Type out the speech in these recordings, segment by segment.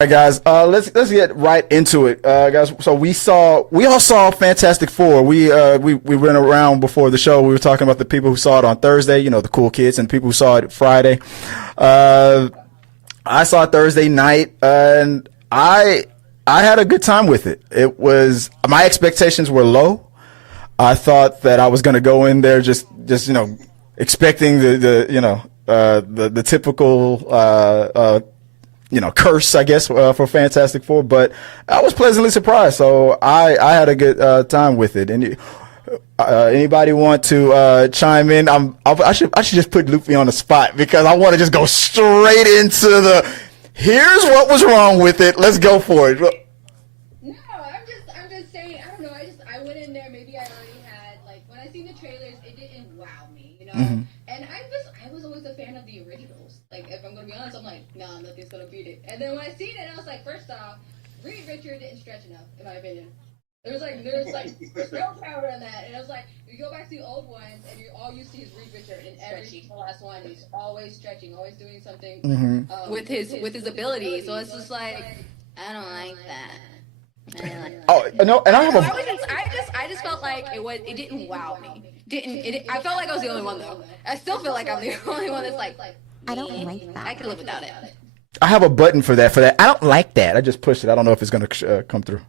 Right, guys. Let's get right into it, guys. So we all saw Fantastic Four. We went around before the show. We were talking about the people who saw it on Thursday. You know, the cool kids, and people who saw it Friday. I saw it Thursday night, and I had a good time with it. It was my expectations were low. I thought that I was going to go in there just expecting the typical curse, I guess, for Fantastic Four, but I was pleasantly surprised. So I had a good time with it. And anybody want to chime in? I should just put Luffy on the spot because I want to just go straight into here's what was wrong with it. Let's go for it. No, I'm just saying. I don't know. I went in there. Maybe I already had when I seen the trailers, it didn't wow me, Mm-hmm. And I was always a fan of the originals. If I'm gonna be honest, I'm like, nah, nothing's gonna beat it. And then when I seen it, I was like, first off, Reed Richard didn't stretch enough, in my opinion. There's no power in that. And I was like, you go back to the old ones, and all you see is Reed Richard in every single last one. He's always stretching, always doing something with his ability. So it's just like, I don't like that. Oh no, and I just felt like it didn't wow me. I felt like I was the only one though. I still feel like I'm the only one that's like, I don't like that. I can live without it. I have a button for that. I don't like that. I just pushed it. I don't know if it's going to come through.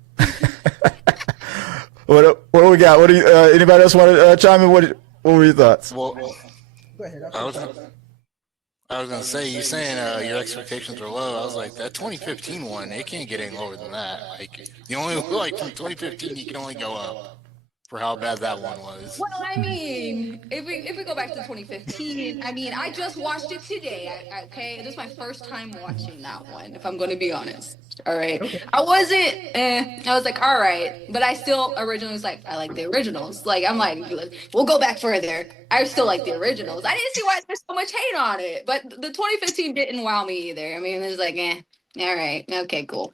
What do we got? What do you? Anybody else want to chime in? What were your thoughts? Well, Go ahead. I was gonna say, you saying your expectations are low. I was like, that 2015 one, it can't get any lower than that. Like the only from 2015, you can only go up for how bad that one was. Well, I mean, if we go back to 2015, I mean, I just watched it today. Okay, this is my first time watching that one. If I'm going to be honest. All right, okay. I wasn't. I was like, all right, but I still originally was like, I like the originals. Like, I'm like, we'll go back further. I still like the originals. I didn't see why there's so much hate on it, but the 2015 didn't wow me either. I mean, it was like, all right, okay, cool.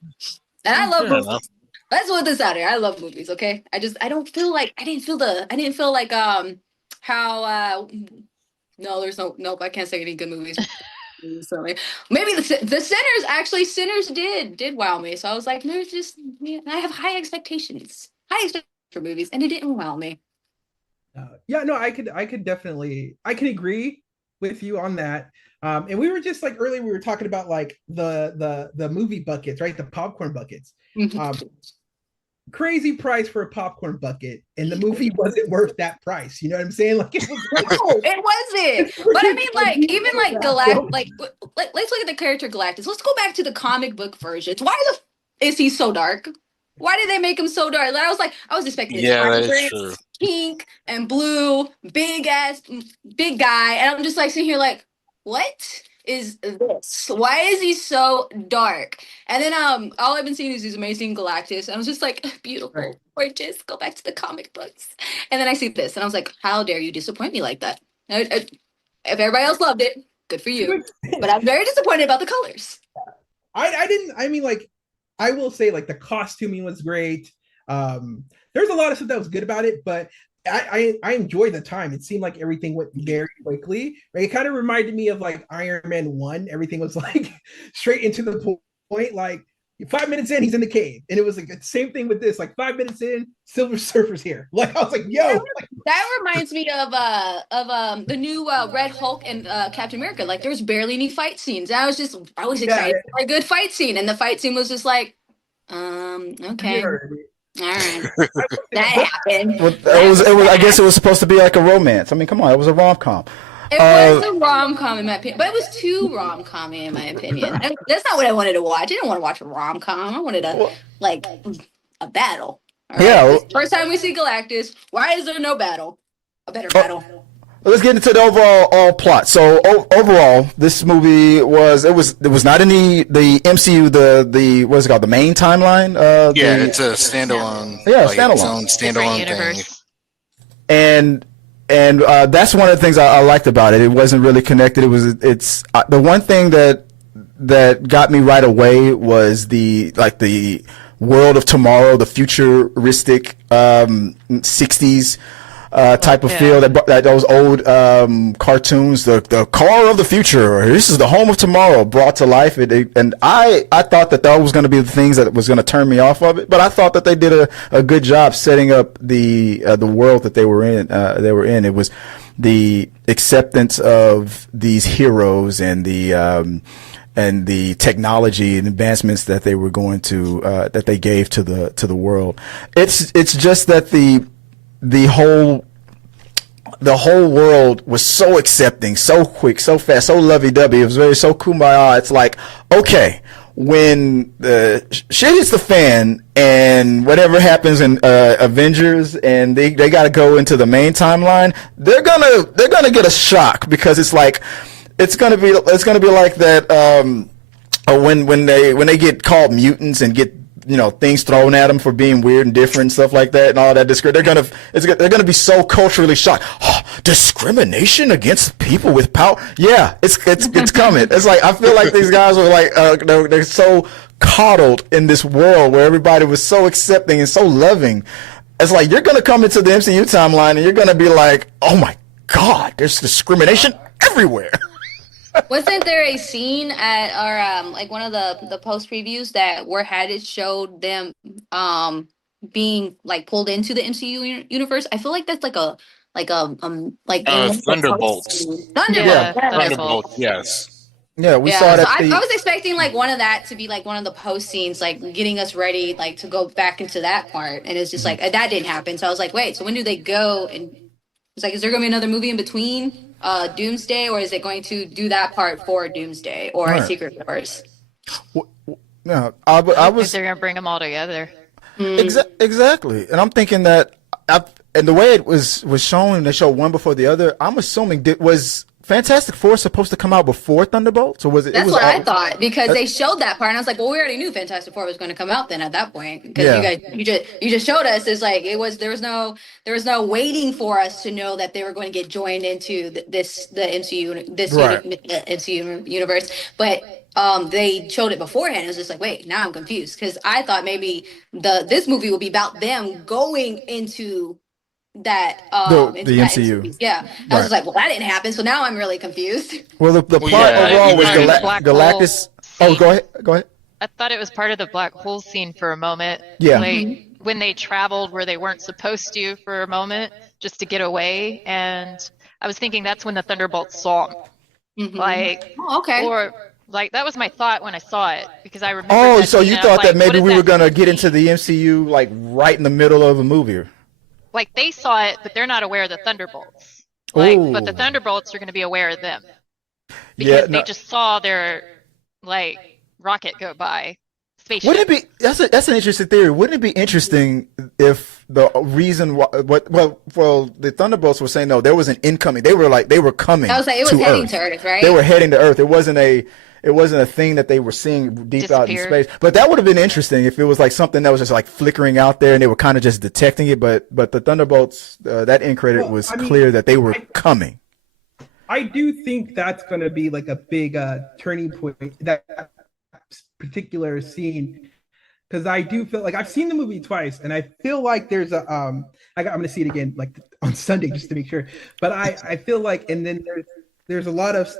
And I love movies. Let's put this out here. I love movies. Okay, I didn't feel like how no, there's nope. I can't say any good movies. So maybe the Sinners did wow me. So I was like, there's just I have high expectations for movies, and it didn't wow me. I could definitely agree with you on that. And we were just like earlier, we were talking about like the movie buckets, right? The popcorn buckets. Crazy price for a popcorn bucket, and the movie wasn't worth that price. You know what I'm saying? Like it wasn't. But I mean, like even like Galactus. Like let's look at the character Galactus. Let's go back to the comic book versions. Why is he so dark? Why did they make him so dark? I was expecting pink and blue, big guy, and I'm just like sitting here like, what is this? Why is he so dark? And then all I've been seeing is these amazing Galactus. And I was just like, beautiful, gorgeous, go back to the comic books. And then I see this and I was like, how dare you disappoint me like that? If everybody else loved it, good for you. But I'm very disappointed about the colors. I will say like the costuming was great. There's a lot of stuff that was good about it, but I enjoyed the time. It seemed like everything went very quickly. Right? It kind of reminded me of like Iron Man 1. Everything was like straight into the point. Like 5 minutes in, he's in the cave. And it was like the same thing with this. Like 5 minutes in, Silver Surfer's here. Like I was like, yo. That reminds me of the new Red Hulk and Captain America. Like there's barely any fight scenes. I was excited for a good fight scene. And the fight scene was just like, okay. All right, that happened. I guess it was supposed to be like a romance. I mean, come on, it was a rom-com. It was a rom-com in my opinion, but it was too rom-com in my opinion. That's not what I wanted to watch. I didn't want to watch a rom-com. I wanted a battle. Right? Yeah. First time we see Galactus. Why is there no battle? A better battle. Let's get into the overall plot. So overall, this movie was not in the MCU the what's it called, the main timeline. It's a standalone. Yeah, standalone. Its own standalone thing. And that's one of the things I liked about it. It wasn't really connected. It's the one thing that got me right away was the world of tomorrow, the futuristic 60s. type of feel that those old cartoons, the car of the future, or this is the home of tomorrow, brought to life. And I thought that was going to be the things that was going to turn me off of it, but I thought that they did a good job setting up the world that they were in. It was the acceptance of these heroes and the technology and advancements that they were going to that they gave to the world. It's just that the whole world was so accepting, so quick, so fast, so lovey-dovey. It was so kumbaya. It's like, okay, when the shit hits the fan and whatever happens in Avengers and they got to go into the main timeline, they're gonna get a shock, because it's like it's gonna be like that when they get called mutants and get things thrown at them for being weird and different and stuff like that and all that. They're gonna be so culturally shocked. Oh, discrimination against people with power. Yeah, it's coming. It's like, I feel like these guys were like they're so coddled in this world where everybody was so accepting and so loving. It's like, you're gonna come into the MCU timeline and you're gonna be like, oh my God, there's discrimination everywhere. Wasn't there a scene at our like one of the post previews where it showed them being like pulled into the MCU universe? I feel like that's like Thunderbolts. Thunderbolts. Yes. Yeah, we saw that. I was expecting like one of that to be like one of the post scenes, like getting us ready, like to go back into that part, and it's just like that didn't happen. So I was like, wait, so when do they go? And it's like, is there gonna be another movie in between Doomsday, or is it going to do that part for Doomsday or a Secret Wars? No, I was. They're gonna bring them all together. Exactly, and I'm thinking that, and the way it was shown, they showed one before the other. I'm assuming was Fantastic Four supposed to come out before Thunderbolts, or was it? That's what I thought, because they showed that part, and I was like, well, we already knew Fantastic Four was going to come out then at that point, because you just showed us. It's like there was no waiting for us to know that they were going to get joined into the MCU MCU universe, but they showed it beforehand. It was just like, wait, now I'm confused, because I thought maybe this movie would be about them going into that the MCU. Yeah, I was just like, well, that didn't happen, so now I'm really confused. Well, the plot overall was Galactus. Oh, go ahead. I thought it was part of the black hole scene for a moment. Yeah. Like when they traveled where they weren't supposed to for a moment, just to get away, and I was thinking that's when the Thunderbolts saw them. Mm-hmm. Like, okay. Or like that was my thought when I saw it, because I remember. Oh, so you thought that maybe we were gonna get mean? into the MCU like right in the middle of a movie? Like they saw it, but they're not aware of the Thunderbolts. But the Thunderbolts are going to be aware of them, because they just saw their rocket go by. Spaceship. Wouldn't it be? That's an interesting theory. Wouldn't it be interesting if the reason the Thunderbolts were saying no, there was an incoming. They were coming. I was like, it was heading to Earth, right? They were heading to Earth. It wasn't a thing that they were seeing deep out in space. But that would have been interesting if it was like something that was just like flickering out there and they were kind of just detecting it. But the Thunderbolts, that end credit was clear that they were coming. I do think that's going to be like a big turning point, that particular scene, because I do feel like I've seen the movie twice, and I feel like there's a I'm going to see it again like on Sunday just to make sure. But I feel like, and then there's a lot of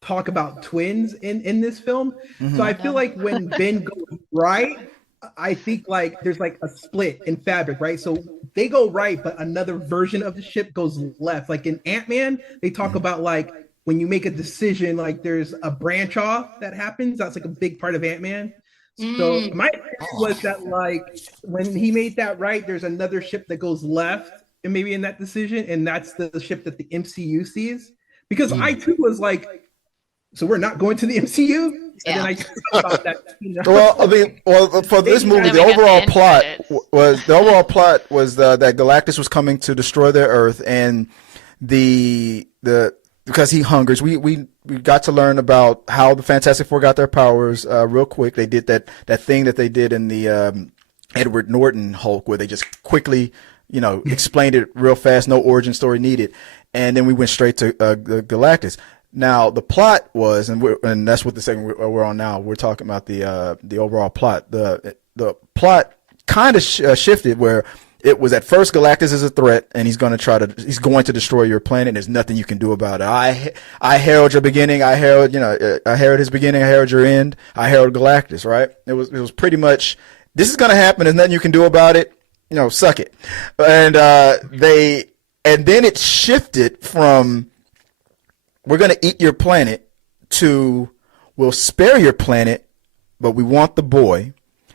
talk about twins in this film. Mm-hmm. So I feel like when Ben goes right, I think like there's like a split in fabric, right? So they go right, but another version of the ship goes left. Like in Ant-Man, they talk about like when you make a decision, like there's a branch off that happens. That's like a big part of Ant-Man. So my opinion was that like when he made that right, there's another ship that goes left, and maybe in that decision, and that's the ship that the MCU sees. Because I too was like, so we're not going to the MCU? And then I thought about that. Well, I mean, for this movie, the overall plot was that Galactus was coming to destroy their Earth, and because he hungers. We got to learn about how the Fantastic Four got their powers real quick. They did that thing that they did in the Edward Norton Hulk, where they just quickly, explained it real fast, no origin story needed, and then we went straight to Galactus. Now the plot was, and that's what the segment we're on now. We're talking about the overall plot. The plot kind of shifted where it was at first Galactus is a threat, and he's going to destroy your planet. There's nothing you can do about it. I herald your beginning. I herald his beginning. I herald your end. I herald Galactus. Right? It was pretty much, this is going to happen. There's nothing you can do about it. Suck it. And then it shifted from, we're going to eat your planet, to, we'll spare your planet, but we want the boy.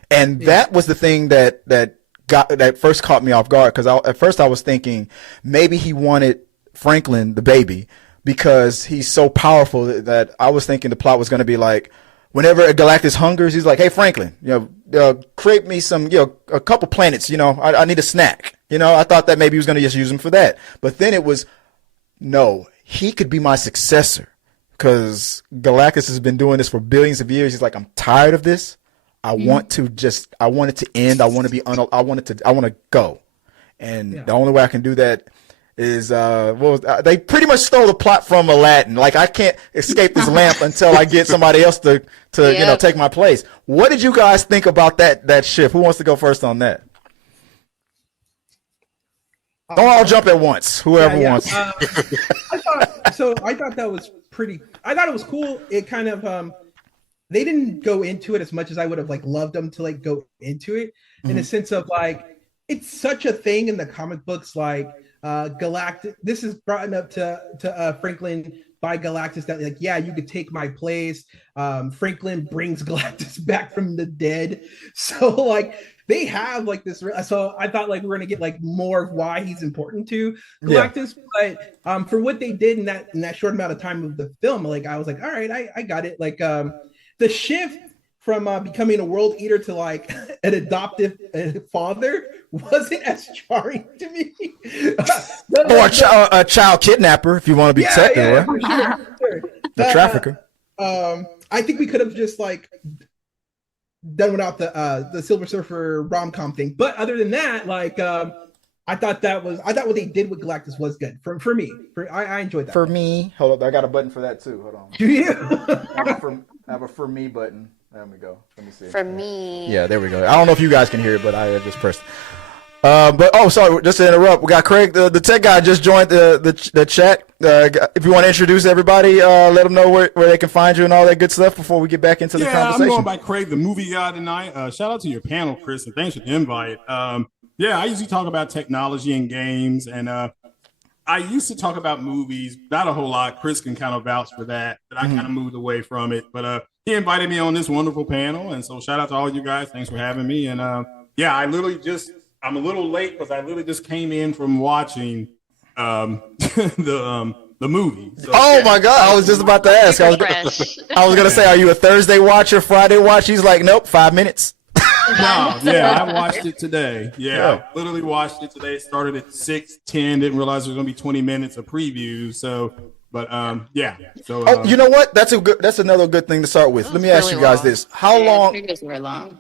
And that was the thing that first caught me off guard, because at first I was thinking maybe he wanted Franklin, the baby, because he's so powerful that I was thinking the plot was going to be like, whenever Galactus hungers, he's like, hey, Franklin, create me some, a couple planets, I need a snack. I thought that maybe he was going to just use him for that. But then it was, no, he could be my successor, because Galactus has been doing this for billions of years. He's like, I'm tired of this. I want it to end. I want to go. And the only way I can do that is, they pretty much stole the plot from Aladdin. Like, I can't escape this lamp until I get somebody else to take my place. What did you guys think about that shift? Who wants to go first on that? Don't all jump at once. Whoever wants. I thought that was pretty. I thought it was cool. It kind of they didn't go into it as much as I would have loved them to go into it, in a sense of it's such a thing in the comic books, Galactus. This is brought up to Franklin by Galactus that you could take my place. Franklin brings Galactus back from the dead, so they have this. So I thought we were gonna get more of why he's important to Galactus, but for what they did in that short amount of time of the film, I was all right, I got it. The shift from becoming a world eater to an adoptive father wasn't as jarring to me. Or a child kidnapper, if you want to be technical. For sure. The trafficker. I think we could have just done without the Silver Surfer rom-com thing. But other than that, I thought what they did with Galactus was good for me. I enjoyed that. For me, hold up, I got a button for that too. Hold on. Do you? I have a for me button. There we go. Let me see. For me. Yeah, there we go. I don't know if you guys can hear it, but I just pressed. Sorry, just to interrupt, we got Craig, the tech guy, just joined the chat. If you want to introduce everybody, let them know where they can find you and all that good stuff before we get back into the conversation. I'm going by Craig, the movie guy tonight. Shout out to your panel, Chris, and thanks for the invite. I usually talk about technology and games, and I used to talk about movies, not a whole lot. Chris can kind of vouch for that, but I kind of moved away from it. But he invited me on this wonderful panel, and so shout out to all you guys. Thanks for having me. And I'm a little late because I literally just came in from watching the movie. So, my God! I was just about to ask. I was gonna say, are you a Thursday watcher, Friday watch? He's like, nope, 5 minutes. I watched it today. I literally watched it today. Started at 6:10. Didn't realize there was gonna be 20 minutes of preview. So, but So, you know what? That's another good thing to start with. Let me ask you guys this: how long? Figures were long.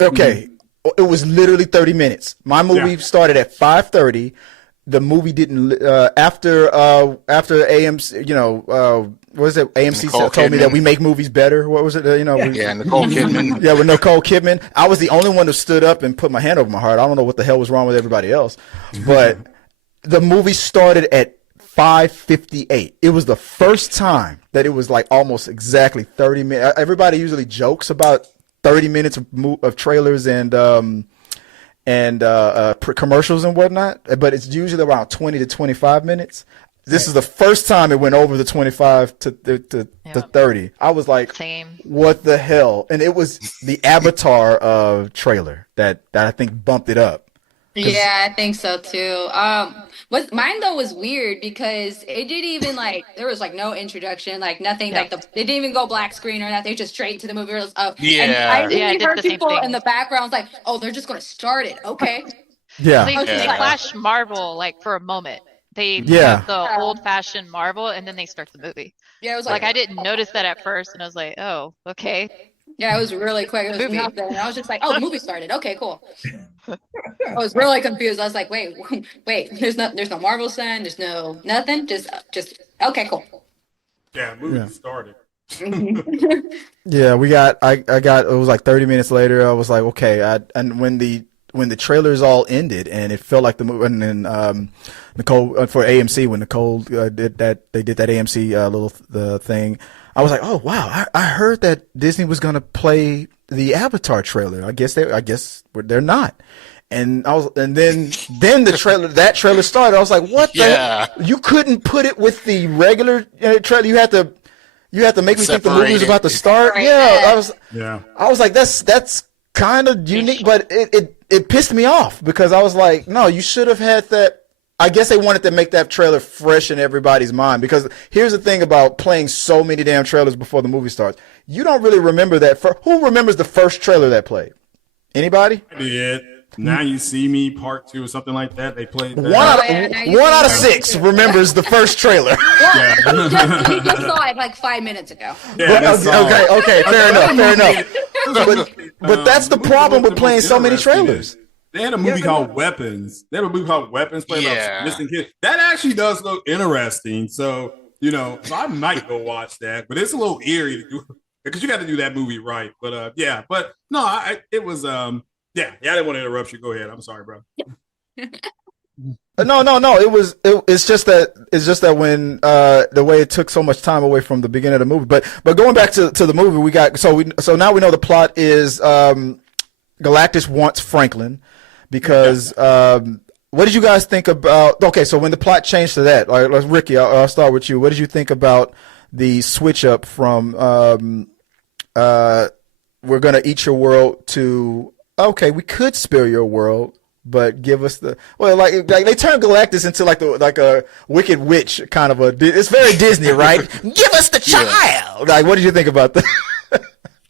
Okay, it was literally 30 minutes. My movie started at 5:30. The movie didn't after AMC. What was it? AMC told me that we make movies better. What was it? Nicole Kidman. With Nicole Kidman. I was the only one who stood up and put my hand over my heart. I don't know what the hell was wrong with everybody else, but the movie started at 5:58. It was the first time that it was almost exactly 30 minutes. Everybody usually jokes about 30 minutes of trailers and commercials and whatnot, but it's usually around 20 to 25 minutes. This is the first time it went over the 25 to 30. I was like, same. What the hell? And it was the Avatar trailer that I think bumped it up. Yeah, I think so too. Mine though was weird because it didn't even there was no introduction, nothing, they didn't even go black screen or nothing, just straight to the movie. And I didn't heard people in the background oh, they're just gonna start it. Okay. Yeah. They flash Marvel for a moment. They have the old-fashioned Marvel, and then they start the movie. Yeah, it was I didn't notice that at first, and I was like, oh, okay. Yeah, it was really quick. It was nothing. And I was just oh, the movie started. Okay, cool. I was really confused. I was like, wait, there's no Marvel sign, there's no nothing. Just okay, cool. Yeah, movie started. Yeah, I got it was 30 minutes later. I was like, okay. And when the when the trailers all ended and it felt like the movie, and then Nicole for AMC, when Nicole did that AMC the thing, I was like, oh wow, I heard that Disney was gonna play the Avatar trailer. I guess they're not. And then that trailer started. I was like, what the? You couldn't put it with the regular trailer. You had to make me think the movie was about to start. I was like, that's kind of unique, but it pissed me off because I was like, no, you should have had that. I guess they wanted to make that trailer fresh in everybody's mind, because here's the thing about playing so many damn trailers before the movie starts. You don't really remember that. Who remembers the first trailer that played? Anybody? I did. Now You See Me Part 2 or something like that. They played that. One out of 6 remembers the first trailer. We just saw it like 5 minutes ago. Yeah, okay, fair enough. But that's the problem with playing so many trailers. They had a movie called Weapons. Playing about missing kids. That actually does look interesting. So, I might go watch that. But it's a little eerie to do, because you got to do that movie right. But but no, it was I didn't want to interrupt you. Go ahead. I'm sorry, bro. No. It's just that when the way it took so much time away from the beginning of the movie. But going back to the movie, we got so now we know the plot is Galactus wants Franklin because what did you guys think about? Okay, so when the plot changed to that, all right, Ricky, I'll start with you. What did you think about the switch up from we're gonna eat your world to okay, we could spare your world, but give us like they turned Galactus into like a wicked witch kind of it's very Disney, right? Give us the child. Like, what did you think about that?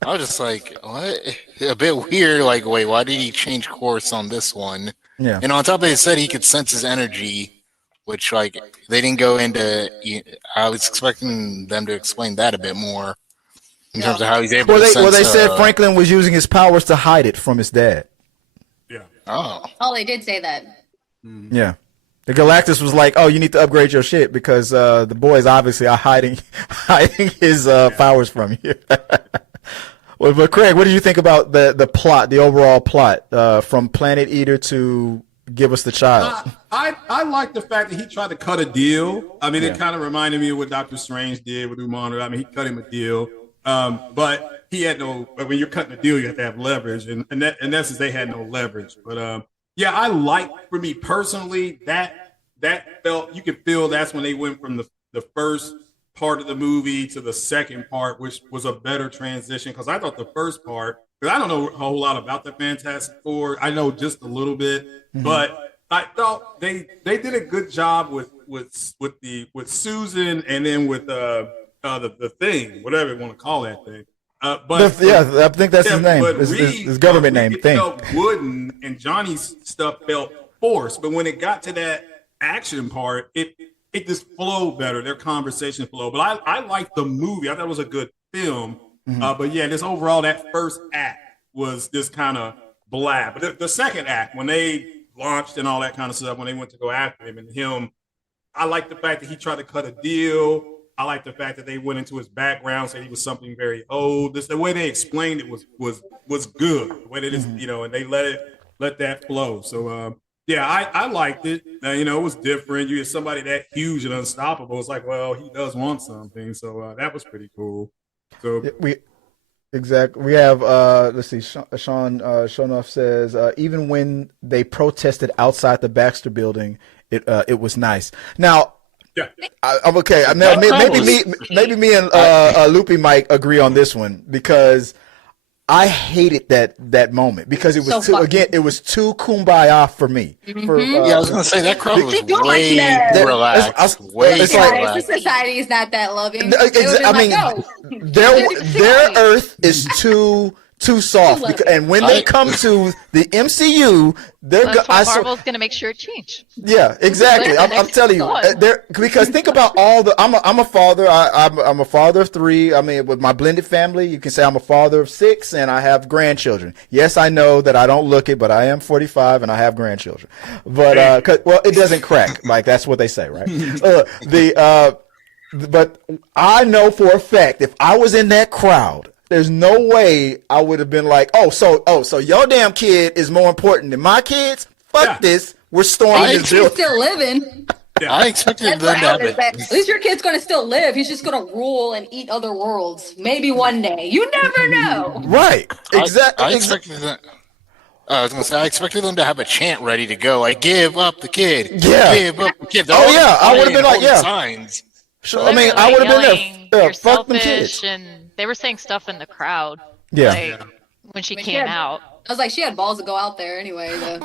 I was just like, what? A bit weird. Like, wait, why did he change course on this one? Yeah. And on top of it, said he could sense his energy, which like they didn't go into. I was expecting them to explain that a bit more. In terms of how he's able to sense... they said Franklin was using his powers to hide it from his dad. Yeah. Oh, they did say that. Yeah. The Galactus was like, oh, you need to upgrade your shit because the boys obviously are hiding his powers from you. Well, but Craig, what did you think about the plot, the overall plot, from Planet Eater to give us the child? I like the fact that he tried to cut a deal. I mean, it kind of reminded me of what Doctor Strange did with Umana. I mean, he cut him a deal. But he had no. When you're cutting a deal, you have to have leverage, and in essence, they had no leverage. But I like, for me personally, that felt, you could feel that's when they went from the first part of the movie to the second part, which was a better transition, because I thought the first part, because I don't know a whole lot about the Fantastic Four, I know just a little bit, but I thought they did a good job with Susan, and then with the Thing, whatever you want to call that thing. I think that's his name. His government name. Thing. Felt wooden, and Johnny's stuff felt forced. But when it got to that action part, it just flowed better. Their conversation flowed. But I liked the movie. I thought it was a good film. But yeah, this overall, that first act was just kind of blah. But the second act, when they launched and all that kind of stuff, when they went to go after him and him, I liked the fact that he tried to cut a deal. I like the fact that they went into his background, said he was something very old. The way they explained it was good. The way they just, and they let that flow. So I liked it. It was different. You had somebody that huge and unstoppable. It's like, well, he does want something. So that was pretty cool. So we have let's see. Sean Shonoff says even when they protested outside the Baxter Building, it was nice. Now. Yeah, I'm okay. Maybe me and Loopy might agree on this one, because I hated that moment because it was it was too kumbaya for me. I was gonna say that crowd was way relaxed. It's like society is not that loving. I mean, their Earth is too soft, and when they come to the MCU, Marvel's going to make sure it changes. Yeah, exactly. I'm telling you, because think about all the. I'm a father. I'm a father of 3. I mean, with my blended family, you can say I'm a father of 6, and I have grandchildren. Yes, I know that I don't look it, but I am 45 and I have grandchildren. But it doesn't crack. Like, that's what they say, right? But I know for a fact, if I was in that crowd there's no way I would have been like, so your damn kid is more important than my kids. Fuck this. We're storming this building. He's still living. Yeah. I expected them to have it. At least your kid's gonna still live. He's just gonna rule and eat other worlds. Maybe one day. You never know. Right. Exactly. I expected that. I was gonna say I expected them to have a chant ready to go, like "Give up the kid." Yeah. Give up the kid. I would have been like, signs. Sure. I mean, I would have been there. Fuck them kids. And they were saying stuff in the crowd. Yeah. Like, when she came out. I was like, she had balls to go out there anyway. No.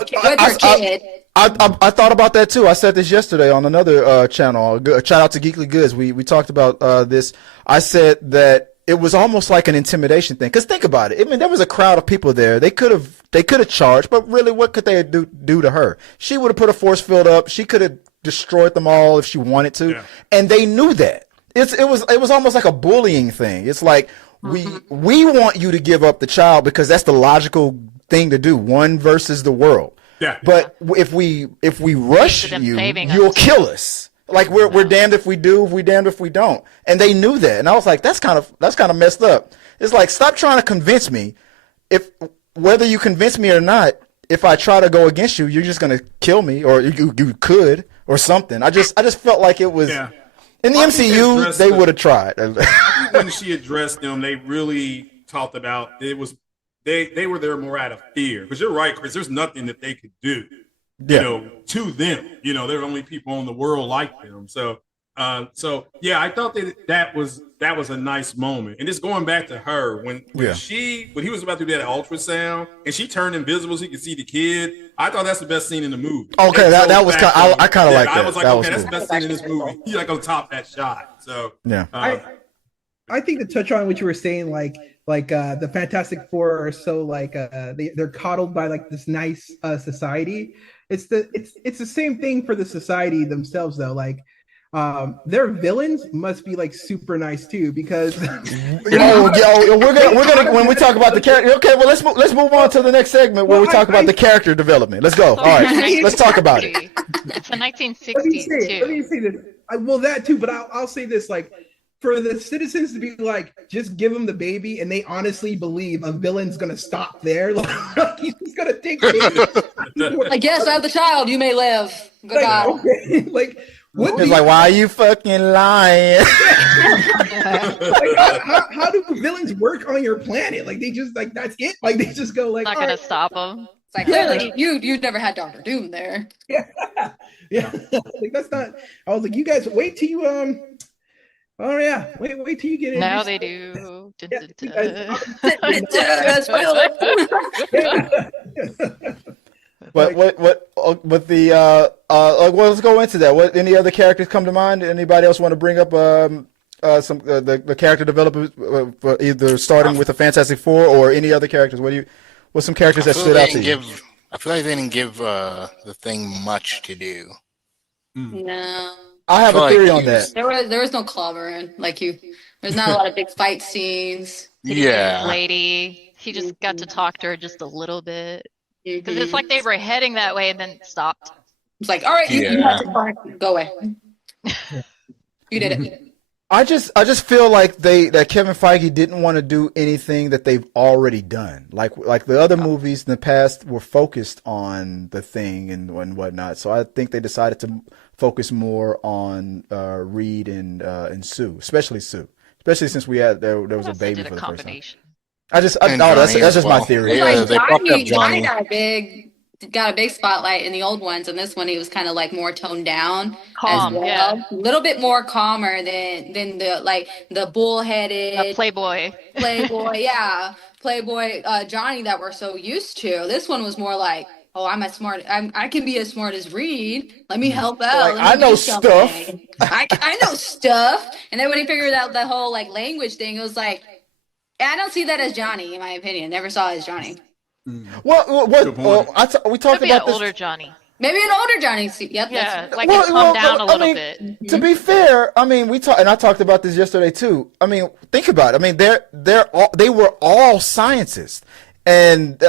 With her kid. I thought about that too. I said this yesterday on another channel. Shout out to Geekly Goods. We talked about this. I said that it was almost like an intimidation thing. Because think about it. I mean, there was a crowd of people there. They could have charged, but really, what could they do to her? She would have put a force field up. She could have destroyed them all if she wanted to, and they knew that. It was almost like a bullying thing. It's like we want you to give up the child because that's the logical thing to do. One versus the world. Yeah. But if we rush you, you'll kill us. Like we're damned if we do, we're damned if we don't. And they knew that. And I was like, that's kind of messed up. It's like, stop trying to convince me. If whether you convince me or not, if I try to go against you, you're just gonna kill me, or you could, or something. I just felt like it was in the MCU they would have tried. When she addressed them, they really talked about it was they were there more out of fear. Because you're right, Chris. There's nothing that they could do. You know, to them, you know, they're the only people in the world like them. So I thought that was a nice moment. And just going back to her when he was about to do that ultrasound and she turned invisible so you could see the kid. I thought that's the best scene in the movie. Okay, that was kind. I kind of like that. I was like, okay, that's the best scene in this movie. He's like on top of that shot. So I think to touch on what you were saying, like the Fantastic Four are so like they're coddled by like this nice society. It's the same thing for the society themselves though. Like their villains must be like super nice too because we're gonna when we talk about the character. Okay, well let's move on to the next segment where we talk about the character development. Let's go. All right, let's talk about it. It's the 1960s. Let me say this. Well, that too, but I'll say this like. For the citizens to be like, just give him the baby, and they honestly believe a villain's gonna stop there. Like, he's gonna take it. I guess I have the child. You may live. Goodbye. Like, okay. Like, it's like, why are you fucking lying? Like, how do villains work on your planet? Like, they just like that's it. Like, they just go like, not gonna stop them. It's like clearly you never had Doctor Doom there. Yeah. Like that's not. I was like, you guys wait till you Oh yeah, wait till you get in. Now they do. But let's go into that. What any other characters come to mind? Anybody else want to bring up some the character development either starting with the Fantastic Four or any other characters? What's some characters that stood out to you? I feel like they didn't give the Thing much to do. No. I have a theory on that. There was no clobbering. There's not a lot of big fight scenes. Yeah. Lady. He just got to talk to her just a little bit. Because it's like they were heading that way and then stopped. It's like, all right, you have to talk. Go away. You did it. I just feel like that Kevin Feige didn't want to do anything that they've already done. Like the other movies in the past were focused on the Thing and whatnot. So I think they decided to focus more on Reed and Sue, especially Sue, since there was a baby for the first time. That's just my theory. Yeah, Johnny got a big spotlight in the old ones, and this one he was kind of like more toned down, calm, as well. A little bit more calmer than the bullheaded playboy, Johnny that we're so used to. This one was more like, oh, I can be as smart as Reed. Let me help out. I know stuff. I know stuff. And then when he figured out the whole language thing, it was like, I don't see that as Johnny, in my opinion. Never saw it as Johnny. We talked about this. Older Johnny. Maybe an older Johnny. Yep. Yeah, calm down a little bit. To be fair, I mean, I talked about this yesterday too. I mean, think about it. I mean, they were all scientists, and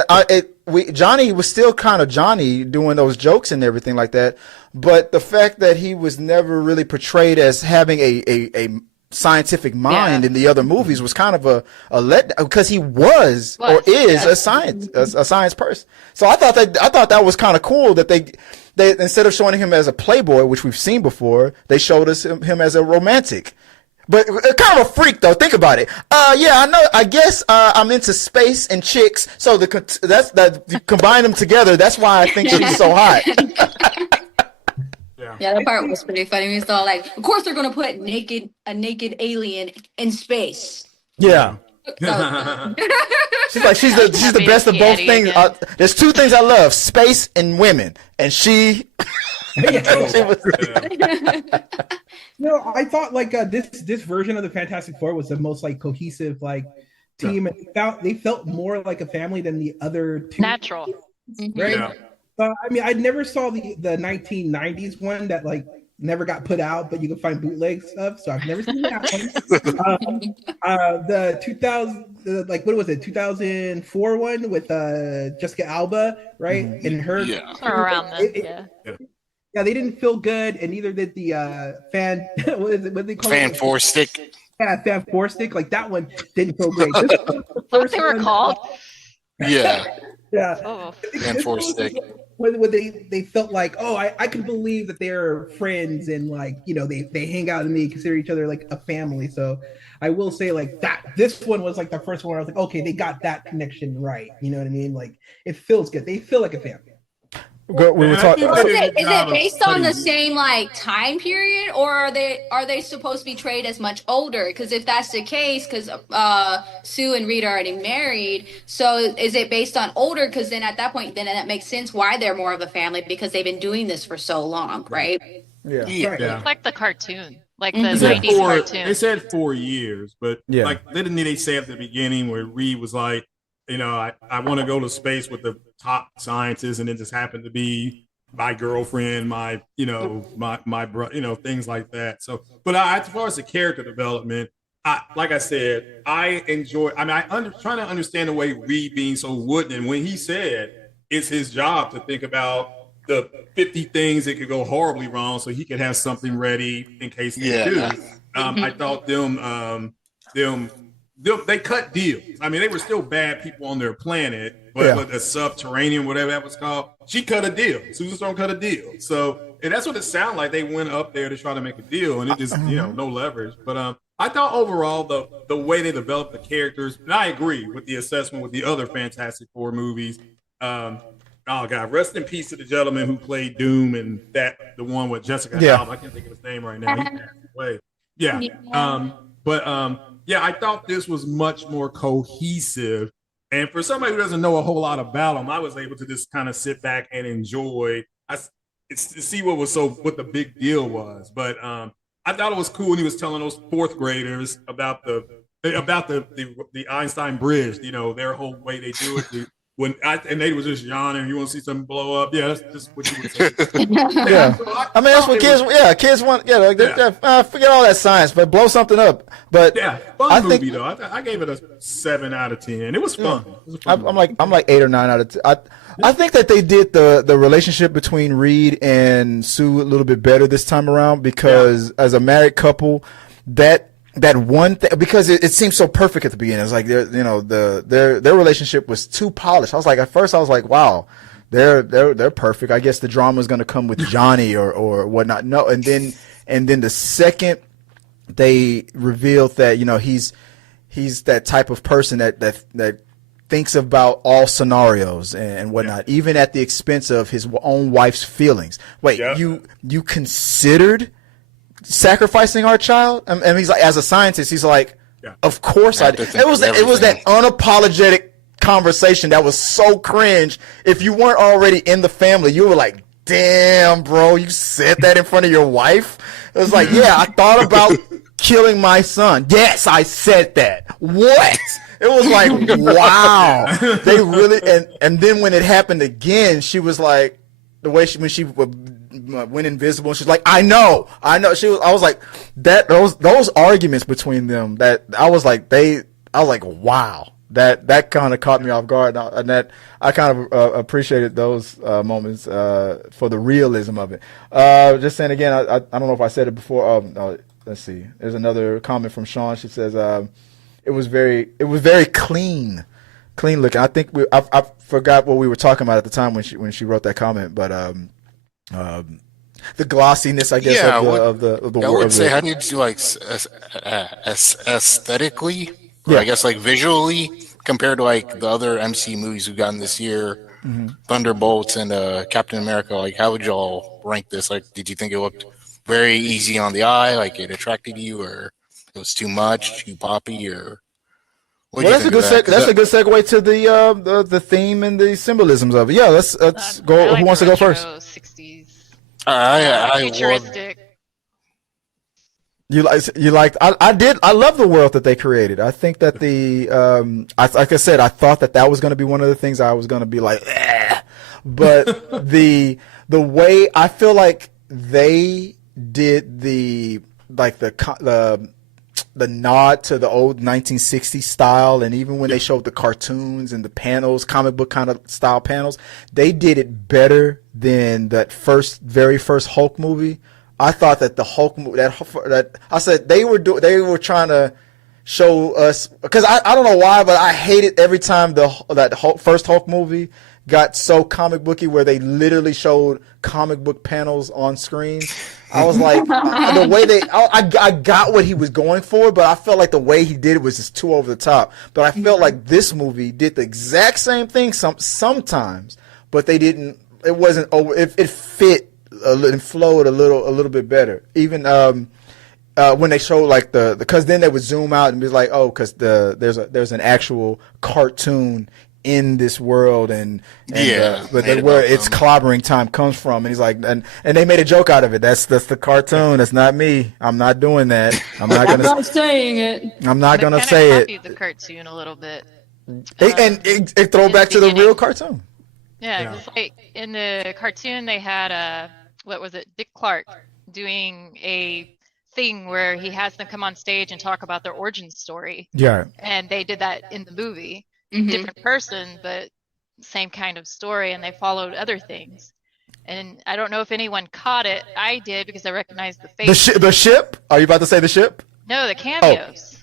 Johnny was still kind of Johnny doing those jokes and everything like that. But the fact that he was never really portrayed as having scientific mind in the other movies was kind of a let, because he was or is a science person. So I thought that was kind of cool that they instead of showing him as a playboy, which we've seen before, they showed us him as a romantic. But kind of a freak, though. Think about it. Yeah, I know. I guess I'm into space and chicks. So you combine them together. That's why I think she's so hot. Yeah, that part was pretty funny. We saw like, of course they're gonna put a naked alien in space. Yeah. She's like she's the best of both things. There's two things I love: space and women. And she. No, I thought like this version of the Fantastic Four was the most like cohesive like team. They felt more like a family than the other two. Natural, right? Yeah. I mean, I never saw the 1990s one that like never got put out, but you can find bootlegs of. So I've never seen that one. The 2000, like what was it, 2004 one with Jessica Alba, right? And her around yeah, they didn't feel good, and neither did the what they call Fan Four Stick. Yeah, Fan Four Stick. Like that one didn't feel great. What they were called? Yeah. Yeah. Oh. Fan Four Stick. When they felt like, oh, I can believe that they're friends and like, you know, they hang out and they consider each other like a family. So I will say like that this one was like the first one where I was like, okay, they got that connection right. You know what I mean? Like it feels good. They feel like a family. We were talking. Is it based on the same like time period, or are they supposed to be portrayed as much older? Because if that's the case, because Sue and Reed are already married, so is it based on older? Because then at that point, then that makes sense why they're more of a family, because they've been doing this for so long, right? Yeah. It's like the cartoon, like the 90s cartoon. They said 4 years, but like didn't they say at the beginning where Reed was like, you know, I want to go to space with the top scientists, and it just happened to be my girlfriend, my brother, you know, things like that. So, but as far as the character development, like I said, I enjoy. I mean, I'm trying to understand the way Reed being so wooden, and when he said it's his job to think about the 50 things that could go horribly wrong, so he could have something ready in case they do. I thought they cut deals. I mean, they were still bad people on their planet, but with the subterranean, whatever that was called, she cut a deal. Susan Storm cut a deal. So, and that's what it sounded like. They went up there to try to make a deal, and it just, you know, no leverage. But I thought overall the way they developed the characters, and I agree with the assessment with the other Fantastic Four movies. Oh God, rest in peace to the gentleman who played Doom and the one with Jessica Alba. I can't think of his name right now. He passed away. Yeah. Yeah, I thought this was much more cohesive. And for somebody who doesn't know a whole lot about them, I was able to just kind of sit back and enjoy to see what the big deal was. But I thought it was cool when he was telling those fourth graders about the Einstein Bridge, you know, their whole way they do it. And they was just yawning. You want to see something blow up? Yeah, that's just what you would say. I mean, that's what kids want. Forget all that science, but blow something up. But fun movie though. I gave it a 7 out of 10. It was fun. I'm like 8 or 9 out of 10. I think that they did the relationship between Reed and Sue a little bit better this time around, because as a married couple, that one thing, because it seemed so perfect at the beginning. It was like their relationship was too polished. At first I was like, wow, they're perfect. I guess the drama is going to come with Johnny or whatnot. No, and then the second they revealed that, you know, he's that type of person that thinks about all scenarios and whatnot, even at the expense of his own wife's feelings. Wait, you considered sacrificing our child? And he's like, as a scientist, he's like, of course I did. It was that unapologetic conversation that was so cringe. If you weren't already in the family, you were like, damn, bro, you said that in front of your wife? It was like, I thought about killing my son. Yes, I said that. What? It was like, wow. They really, and then when it happened again, she was like, the way when she went invisible, she's like, I know. I was like, that those arguments between them, that I was like, wow, that kind of caught me off guard, and that I kind of appreciated those moments for the realism of it. Just saying again, I don't know if I said it before. let's see. There's another comment from Sean. She says, it was very clean looking. I think I forgot what we were talking about at the time when she wrote that comment, but the glossiness, I guess, of the I would say, how did you like aesthetically, or I guess like visually, compared to like the other MC movies we've gotten this year, Thunderbolts and Captain America? Like, how would y'all rank this? Like, did you think it looked very easy on the eye, like it attracted you, or it was too much, too poppy, or? Well, that's a good segue to the theme and the symbolisms of it. Yeah, let's go. Who wants to go first? 60s. I futuristic. You liked. I love the world that they created. I think that like I said, I thought that was going to be one of the things I was going to be like, but the way I feel like they did the nod to the old 1960s style, and even when they showed the cartoons and the panels, comic book kind of style panels, they did it better than that very first Hulk movie. I thought that the Hulk movie, that I said they were trying to show us, because I don't know why, but I hated every time that first Hulk movie got so comic booky, where they literally showed comic book panels on screen. I was like, the way I got what he was going for, but I felt like the way he did it was just too over the top. But I felt like this movie did the exact same thing sometimes, but they didn't. It wasn't over. It fit and flowed a little bit better. Even when they showed like because then they would zoom out and be like, oh, because there's an actual cartoon in this world, but where its clobbering time comes from, and he's like, and they made a joke out of it. That's the cartoon. That's not me. I'm not doing that. I'm not gonna. I'm not saying it. I'm not gonna say it. The cartoon a little bit, and it throw back to the real cartoon. Yeah, it's like in the cartoon they had what was it? Dick Clark doing a thing where he has them come on stage and talk about their origin story. Yeah, and they did that in the movie. Different person, but same kind of story, and they followed other things. And I don't know if anyone caught it. I did, because I recognized the face. The ship? Are you about to say the ship? No, the cameos.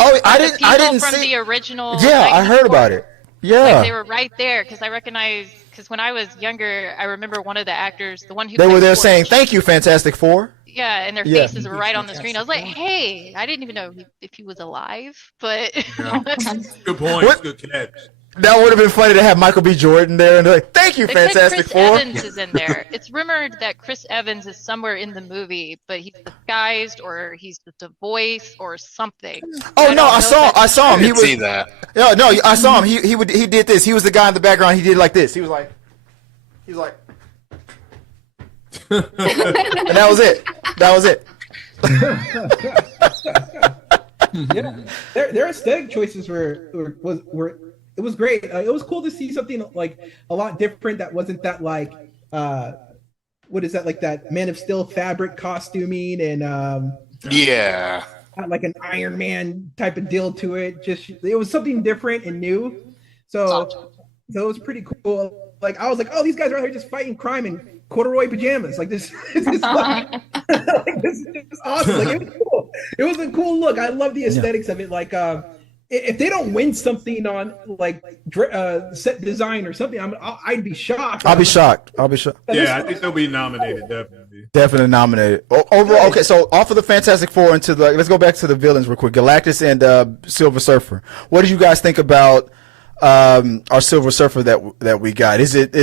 I didn't from see the original. Yeah, I heard about it. Yeah, like they were right there, because I recognized. Because when I was younger, I remember one of the actors, the one who they were there saying, "Thank you, Fantastic Four." Yeah, and their faces were right on the screen. I was like, "Hey, I didn't even know if he was alive." But good point. Good catch. That would have been funny to have Michael B. Jordan there and like, "Thank you, Fantastic Four." Chris Evans is in there. It's rumored that Chris Evans is somewhere in the movie, but he's disguised, or he's just a voice or something. Oh no, I saw him. He was. See that? No, I saw him. He did this. He was the guy in the background. He did like this. He was like. And that was it. Yeah, their aesthetic choices were it was great. It was cool to see something like a lot different that wasn't that like what is that, like that Man of Steel fabric costuming and like an Iron Man type of deal to it. Just it was something different and new. So it was pretty cool. Like I was like, oh, these guys are out here just fighting crime in corduroy pajamas. Like this is like, this is just awesome. Like it was cool. It was a cool look. I love the aesthetics of it. Like if they don't win something on like set design or something, I'd be shocked. I'll be shocked. Yeah, I think they'll be nominated, definitely. Definitely nominated. Overall, okay, so off of the Fantastic Four into let's go back to the villains real quick. Galactus and Silver Surfer. What did you guys think about our Silver Surfer that we got? Is it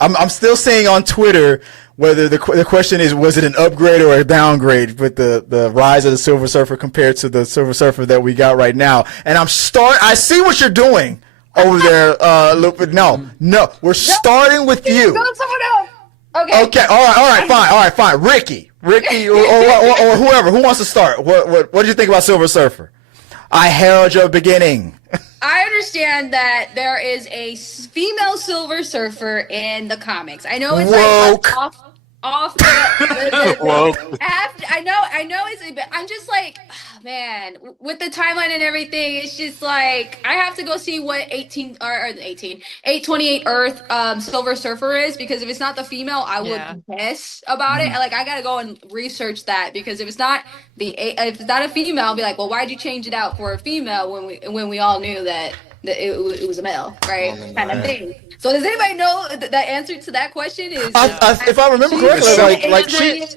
I'm still saying on Twitter whether the question is, was it an upgrade or a downgrade with the rise of the Silver Surfer compared to the Silver Surfer that we got right now? And I see what you're doing over there, Lupe. No, we're starting with you. Go to someone else. Okay. All right, fine. Ricky, or whoever who wants to start. What did you think about Silver Surfer? I herald your beginning. I understand that there is a female Silver Surfer in the comics. I know it's like off the Woke. I know it's, but I'm just like, man, with the timeline and everything, it's just like I have to go see what 828 Earth Silver Surfer is, because if it's not the female, I would guess about it. Like I gotta go and research that, because if it's not a female, I'll be like, well, why'd you change it out for a female when we all knew that it was a male, right? Kind of thing. So does anybody know the answer to that question? Is if I remember correctly, like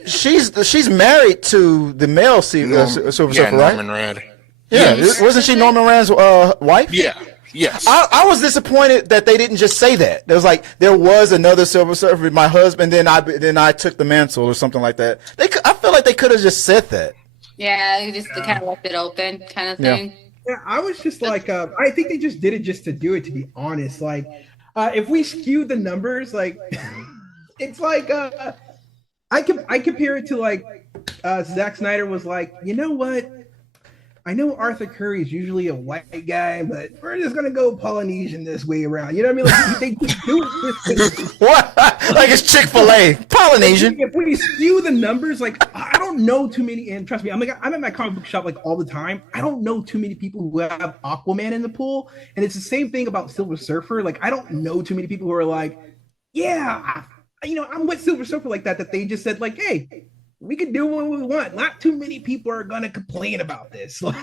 she's married to the male Silver Surfer, right? Norman Rand. Yeah, wasn't she Norman Rand's wife? Yeah. Yes. I was disappointed that they didn't just say that. There was like there was another Silver Surfer, my husband. Then I took the mantle or something like that. I feel like they could have just said that. Yeah, just to kind of left it open, kind of thing. Yeah, I was just like, I think they just did it just to do it. To be honest, like, if we skew the numbers, like, it's like, I compare it to like, Zack Snyder was like, you know what? I know Arthur Curry is usually a white guy, but we're just gonna go Polynesian this way around. You know what I mean? Like, they just do it. What? Like it's Chick-fil-A, Polynesian. If we skew the numbers, like I don't know too many, and trust me, I'm at my comic book shop like all the time. I don't know too many people who have Aquaman in the pool, and it's the same thing about Silver Surfer. Like I don't know too many people who are like, yeah, I'm with Silver Surfer like that. That they just said like, hey, we can do what we want. Not too many people are gonna complain about this. I'm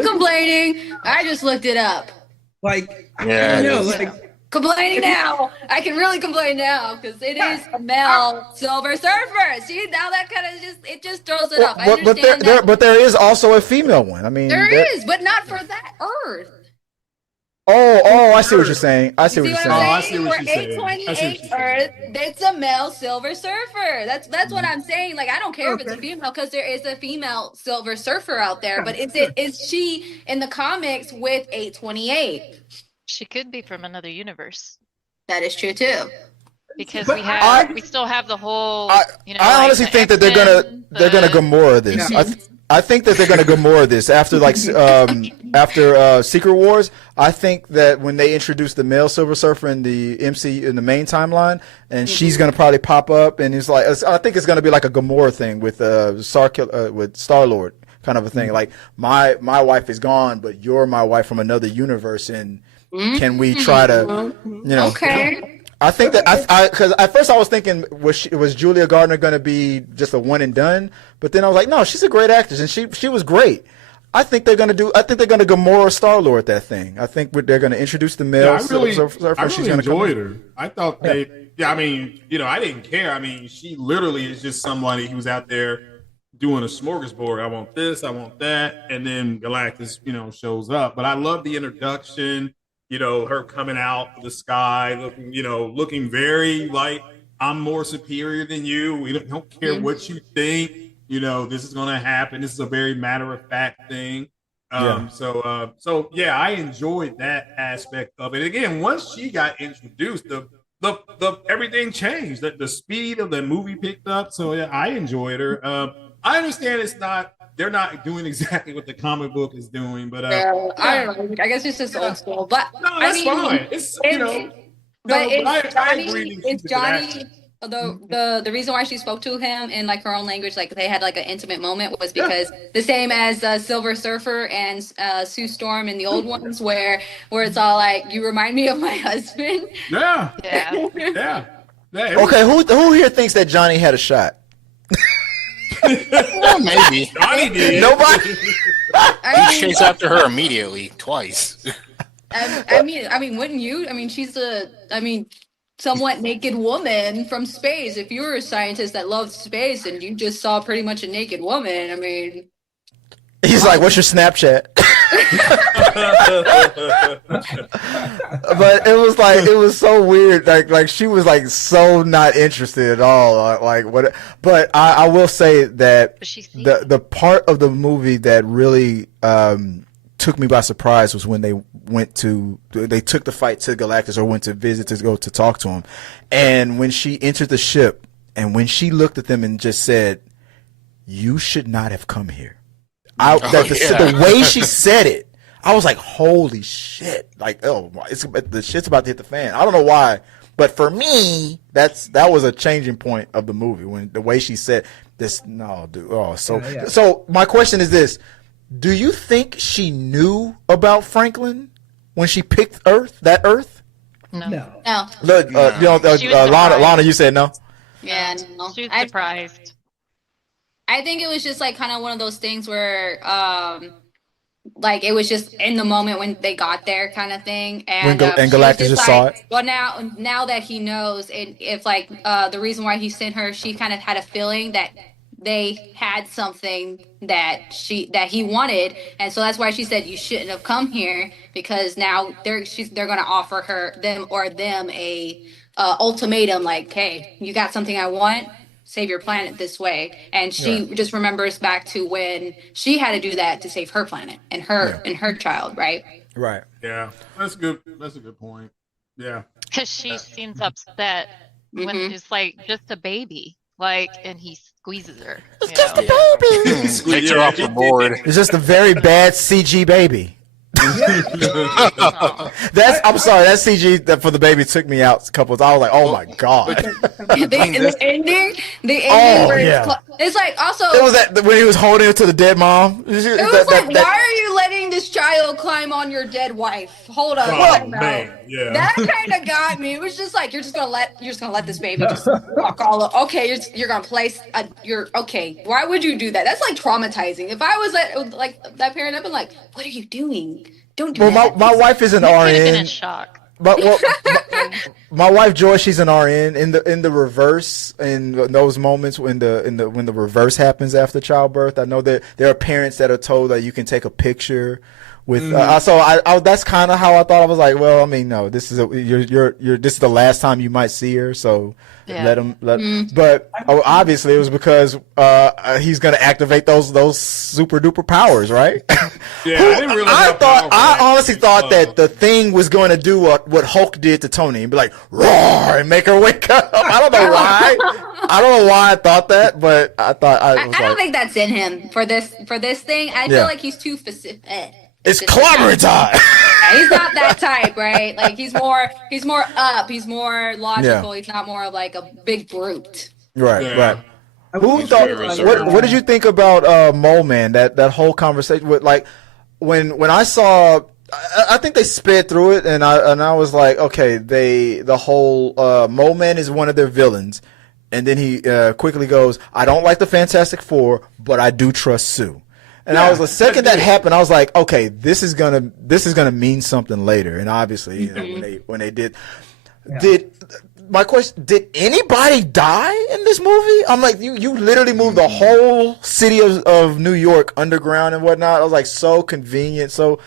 complaining. I just looked it up. Like, Complaining now. I can really complain now because it is a male Silver Surfer. See, now that kind of just throws it off. I understand but there is also a female one. I mean, there is, but not for that Earth. Oh, I see what you're saying. I see what you're saying. I see what you're saying. 828 Earth, it's a male Silver Surfer. That's what I'm saying. Like, I don't care if it's a female, because there is a female Silver Surfer out there. But is she in the comics with 828? She could be from another universe. That is true too. Because we still have the whole. I honestly think that they're gonna Gamora this. Yeah. I think that they're going to go more of this after Secret Wars. I think that when they introduce the male Silver Surfer in the MC in the main timeline, and she's going to probably pop up, and it's like I think it's going to be like a Gamora thing with Star-Lord kind of a thing. Like my wife is gone, but you're my wife from another universe, and can we try to Okay. I think that because at first I was thinking was Julia Gardner going to be just a one and done, but then I was like, no, she's a great actress and she was great. I think they're going to Gamora Star-Lord that thing. I think they're going to introduce the male. I really enjoyed her. I thought I didn't care. I mean, she literally is just somebody who's out there doing a smorgasbord. I want this, I want that, and then Galactus, shows up. But I love the introduction. Her coming out of the sky, looking very like I'm more superior than you. We don't care what you think. This is going to happen. This is a very matter of fact thing. So I enjoyed that aspect of it. Again, once she got introduced, the everything changed. The speed of the movie picked up. So yeah, I enjoyed her. I understand they're not doing exactly what the comic book is doing, but I don't know. I guess it's just old school. But no, that's fine. It's Johnny. The reason why she spoke to him in like her own language, like they had like an intimate moment, was because the same as Silver Surfer and Sue Storm in the old ones, where it's all like, you remind me of my husband. Yeah. Okay, who here thinks that Johnny had a shot? Well, maybe. Johnny did. Nobody. He chased after her immediately, twice. I mean, wouldn't you? I mean, she's somewhat naked woman from space. If you were a scientist that loved space and you just saw pretty much a naked woman, I mean. He's like, what's your Snapchat? But it was so weird. Like she was like so not interested at all. Like what? But I will say that the part of the movie that really took me by surprise was when they took the fight to Galactus, or went to visit to go to talk to him, and when she entered the ship and when she looked at them and just said, "You should not have come here." The way she said it, I was like, holy shit. Like, the shit's about to hit the fan. I don't know why, but for me, that was a changing point of the movie, when the way she said this. No, dude. So my question is this. Do you think she knew about Franklin when she picked Earth? No. Look, Lana, you said no. Yeah, no. She was surprised. I think it was just like kind of one of those things where like it was just in the moment when they got there kind of thing, and Galactus just saw it. Well, now that he knows, and if like the reason why he sent her, she kind of had a feeling that they had something that he wanted, and so that's why she said you shouldn't have come here, because now they're going to offer them a ultimatum, like, hey, you got something I want, save your planet this way. And she just remembers back to when she had to do that to save her planet and her child, right? Right. Yeah, that's good. That's a good point. Yeah, because she seems upset when she's like just a baby, like, and he squeezes her. It's just a baby. Takes her off the board. It's just a very bad CG baby. I'm sorry, that CG that for the baby took me out a couple of times. I was like, oh my god. The ending where it's like, also it was that when he was holding her to the dead mom. It was why are you letting this child climb on your dead wife? Hold up. Man, yeah. That kind of got me. It was just like, you're just gonna let this baby just walk all up. Okay, you're gonna place okay. Why would you do that? That's like traumatizing. If I was that parent, I'd been like, what are you doing? Don't do that. My wife is an RN. Been in shock. But my wife Joy, she's an RN. In the reverse, in those moments when the reverse happens after childbirth, I know that there are parents that are told that you can take a picture with. So I that's kind of how I thought. I was like, well, I mean, no, this is this is the last time you might see her, so. Yeah. Let him. But obviously, it was because he's going to activate those super duper powers, right? Yeah, I didn't realize. I honestly thought that the thing was going to do what Hulk did to Tony and be like roar and make her wake up. I don't know why. I thought that, but I thought I don't think that's in him for this thing. I feel like he's too specific. It's clobbering time. He's not that type, right? Like he's more up. He's more logical. He's not more of like a big brute. Right. Who thought? What did you think about Mole Man? That whole conversation with like when I saw. I think they sped through it, and I was like, okay, the whole Mole Man is one of their villains, and then he quickly goes, I don't like the Fantastic Four, but I do trust Sue. And I was the second that happened, I was like, okay, this is gonna mean something later. And obviously, when they did, my question, did anybody die in this movie? I'm like, you literally moved the whole city of New York underground and whatnot. I was like, so convenient, so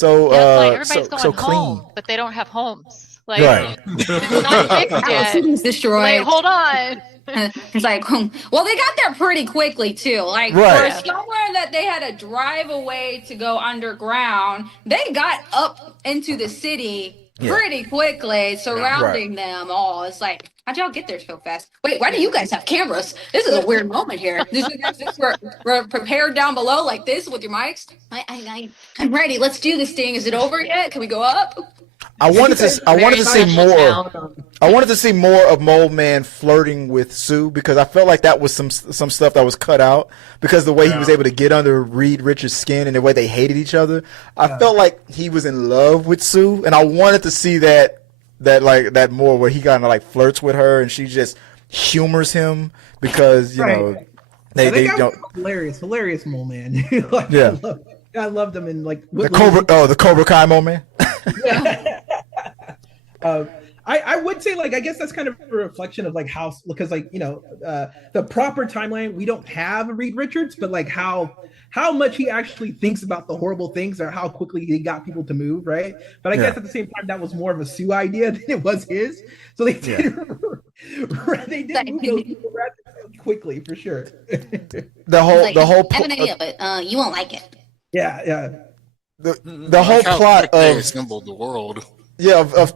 like everybody's going so clean. home, but they don't have homes. Like, it's not fixed yet. City's destroyed. Like, hold on. It's like, well, they got there pretty quickly too. Like for somewhere that they had to drive away to go underground, they got up into the city pretty quickly, surrounding them all. It's like, how'd y'all get there so fast? Wait, why do you guys have cameras? This is a weird moment here. Did you guys just were prepared down below like this with your mics? I'm ready. Let's do this thing. Is it over yet? Can we go up? I wanted to see more. I wanted to see more of Mole Man flirting with Sue, because I felt like that was some stuff that was cut out, because the way he was able to get under Reed Richards' skin and the way they hated each other. I felt like he was in love with Sue, and I wanted to see that more, where he kind of like flirts with her and she just humors him, because you know they don't. Hilarious Mole Man. I loved him in like the Cobra Kai Mole Man. I would say, like, I guess that's kind of a reflection of like how, because like, the proper timeline, we don't have Reed Richards, but like how much he actually thinks about the horrible things, or how quickly he got people to move, right? But I guess at the same time, that was more of a Sue idea than it was his. So they did move those people rather quickly, for sure. the whole I have an idea, but you won't like it. Yeah. The whole plot of assembled the world. Yeah, of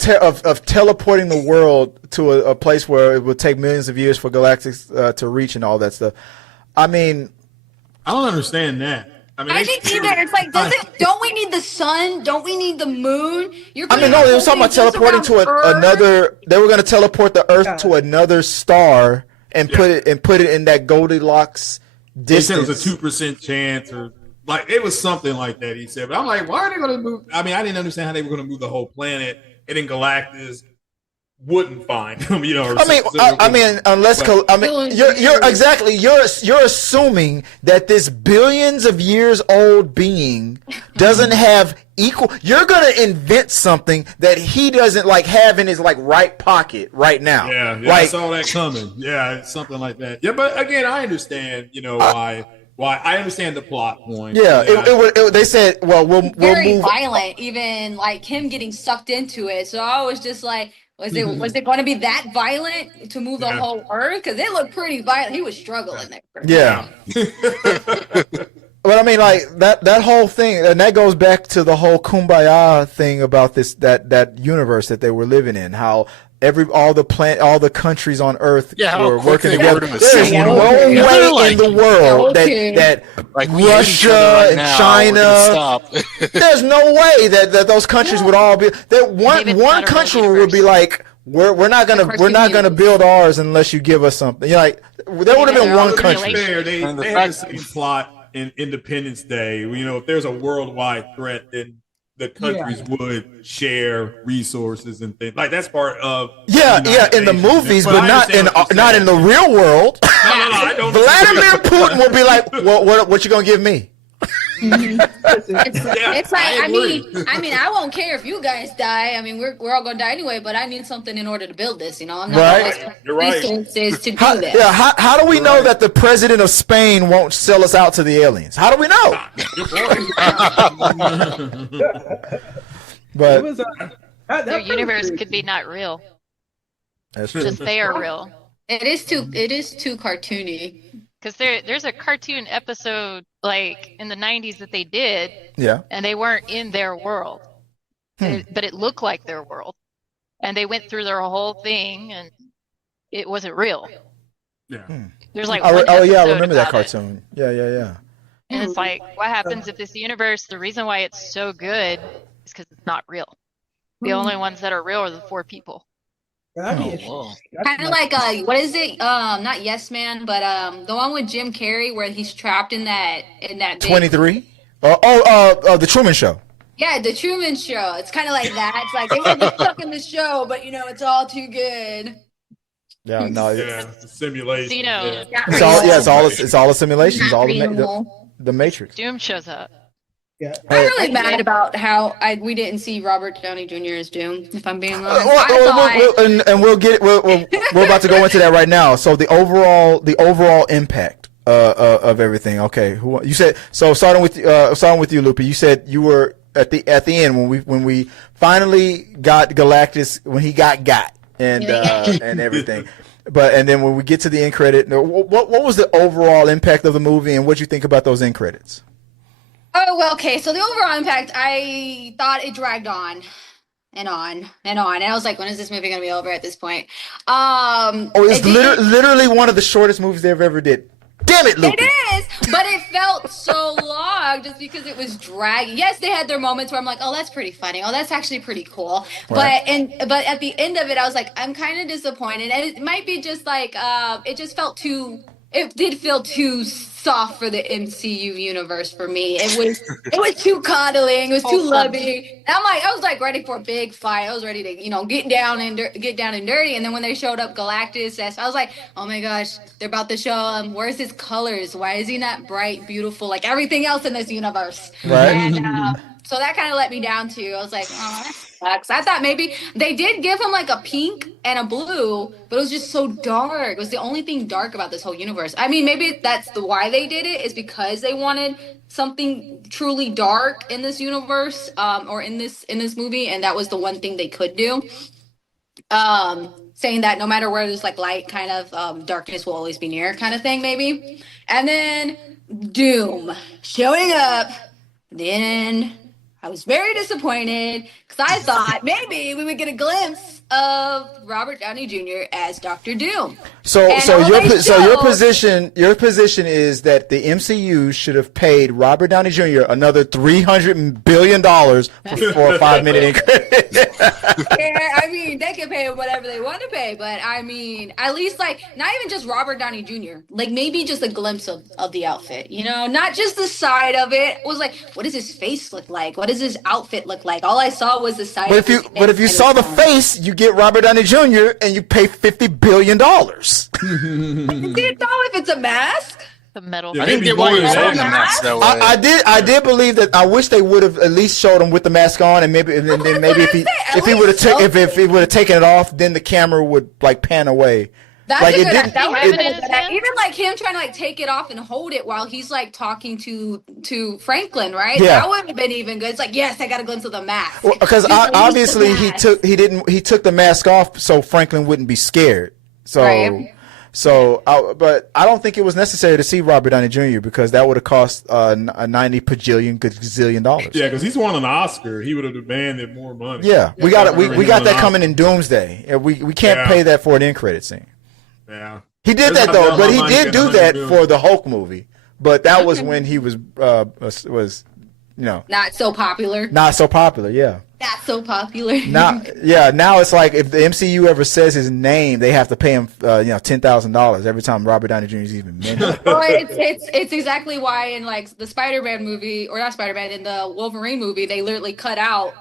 teleporting the world to a place where it would take millions of years for Galactus to reach and all that stuff. I mean, I don't understand that. I think either. It's like, don't we need the sun? Don't we need the moon? They were talking about teleporting to another. They were going to teleport the Earth to another star and put it in that Goldilocks distance. They said it was a 2% chance, or like it was something like that. He said, but I'm like, why are they going to move? I mean, I didn't understand how they were going to move the whole planet, and then Galactus wouldn't find him. You're assuming that this billions of years old being doesn't have equal. You're gonna invent something that he doesn't like have in his like right pocket right now. Yeah, like, I saw that coming. Yeah, something like that. Yeah, but again, I understand. Why I understand the plot point. Yeah, they said, well, we'll very move. violent, even like him getting sucked into it. So I was just like, was it going to be that violent to move the whole Earth? Because it looked pretty violent. He was struggling there. Yeah. But I mean, like that whole thing, and that goes back to the whole kumbaya thing about that universe that they were living in. How all the countries on Earth were working together. There's no way in the world that like Russia and China. There's no way that those countries would all be. That one country would be like, we're not gonna build ours unless you give us something. You're like, there would have been one country. They had the same plot in Independence Day. If there's a worldwide threat, then the countries would share resources and things like that's part of in the movies, but not in the real world. No, I don't. Vladimir Putin will be like, what you gonna give me? It's like I mean I won't care if you guys die. I mean we're all gonna die anyway, but I need something in order to build this. I'm not right. You're right. Resources to do that. Yeah, how do we know that the president of Spain won't sell us out to the aliens? How do we know? But it was, their universe could be not real. That's true. Just they are real. It is too cartoony. Because there's a cartoon episode like in the 90s that they did, and they weren't in their world, but it looked like their world, and they went through their whole thing, and it wasn't real. Yeah, there's like I remember that cartoon. Yeah. And it's like, what happens if this universe? The reason why it's so good is because it's not real. The only ones that are real are the 4 people. Kind of like what is it? Not Yes Man, but the one with Jim Carrey where he's trapped in that 23. The Truman Show. Yeah, the Truman Show. It's kind of like that. It's like they might be stuck in the show, but it's all too good. Yeah, no, it's a simulation. It's all a simulation. It's all the Matrix. Doom shows up. Yeah. I'm really mad about how we didn't see Robert Downey Jr. as Doom. If I'm being honest, we're about to go into that right now. So the overall impact of everything. Okay, you said so. Starting with you, Lupe. You said you were at the end when we finally got Galactus when he got and everything. And then when we get to the end credit, what was the overall impact of the movie, and what you think about those end credits? Oh, well, okay. So the overall impact, I thought it dragged on and on and on. And I was like, when is this movie going to be over at this point? It's literally one of the shortest movies they've ever did. Damn it, Luke. It is, but it felt so long just because it was dragging. Yes, they had their moments where I'm like, oh, that's pretty funny. Oh, that's actually pretty cool. Right. But at the end of it, I was like, I'm kind of disappointed. And it might be just like, it did feel too soft for the MCU universe for me. It was too coddling. It was too loving. And I was like ready for a big fight. I was ready to get down and dirty. And then when they showed up Galactus, I was like, oh my gosh, they're about to show him. Where's his colors? Why is he not bright, beautiful like everything else in this universe? Right. And so that kind of let me down too. I was like, oh, that sucks. I thought maybe they did give him like a pink and a blue, but it was just so dark. It was the only thing dark about this whole universe. I mean, maybe that's why they did it, is because they wanted something truly dark in this universe, or in this movie, and that was the one thing they could do. Saying that no matter where there's like light, kind of darkness will always be near, kind of thing, maybe. And then Doom showing up. Then I was very disappointed because I thought maybe we would get a glimpse of Robert Downey Jr. as Dr. Doom. So your position is that the MCU should have paid Robert Downey Jr. another $300 billion for a 5-minute increment. Yeah, I mean, they can pay him whatever they want to Pepe, but I mean, at least like not even just Robert Downey Jr. Like maybe just a glimpse of the outfit, you know, not just the side of it. It was like, what does his face look like? What does his outfit look like? All I saw was the side. But if you saw the face, you get Robert Downey Jr. and you pay $50 billion. I didn't know if it's a mask. The metal. Yeah, I didn't get why he was holding the mask that way. I did believe that. I wish they would have at least showed him with the mask on, and then maybe if he would have taken it off, then the camera would like pan away. That's like a it good didn't. even like him trying to like take it off and hold it while he's like talking to Franklin, right? Yeah. That would have been even good. It's like, yes, I got a glimpse of the mask. Well, because obviously he took the mask off so Franklin wouldn't be scared. So. Right. But I don't think it was necessary to see Robert Downey Jr. because that would have cost a 90 gazillion dollars. Yeah, because he's won an Oscar. He would have demanded more money. Yeah, we got that coming in Doomsday. We can't pay that for an end credit scene. Yeah, he did that though, but he did do that for the Hulk movie. But that was when he was not so popular. Not so popular. Yeah. Not so popular. Now it's like if the MCU ever says his name, they have to pay him, $10,000 every time Robert Downey Jr. is even mentioned. Well, it's exactly why in like the Spider-Man movie, or not Spider-Man, in the Wolverine movie, they literally cut out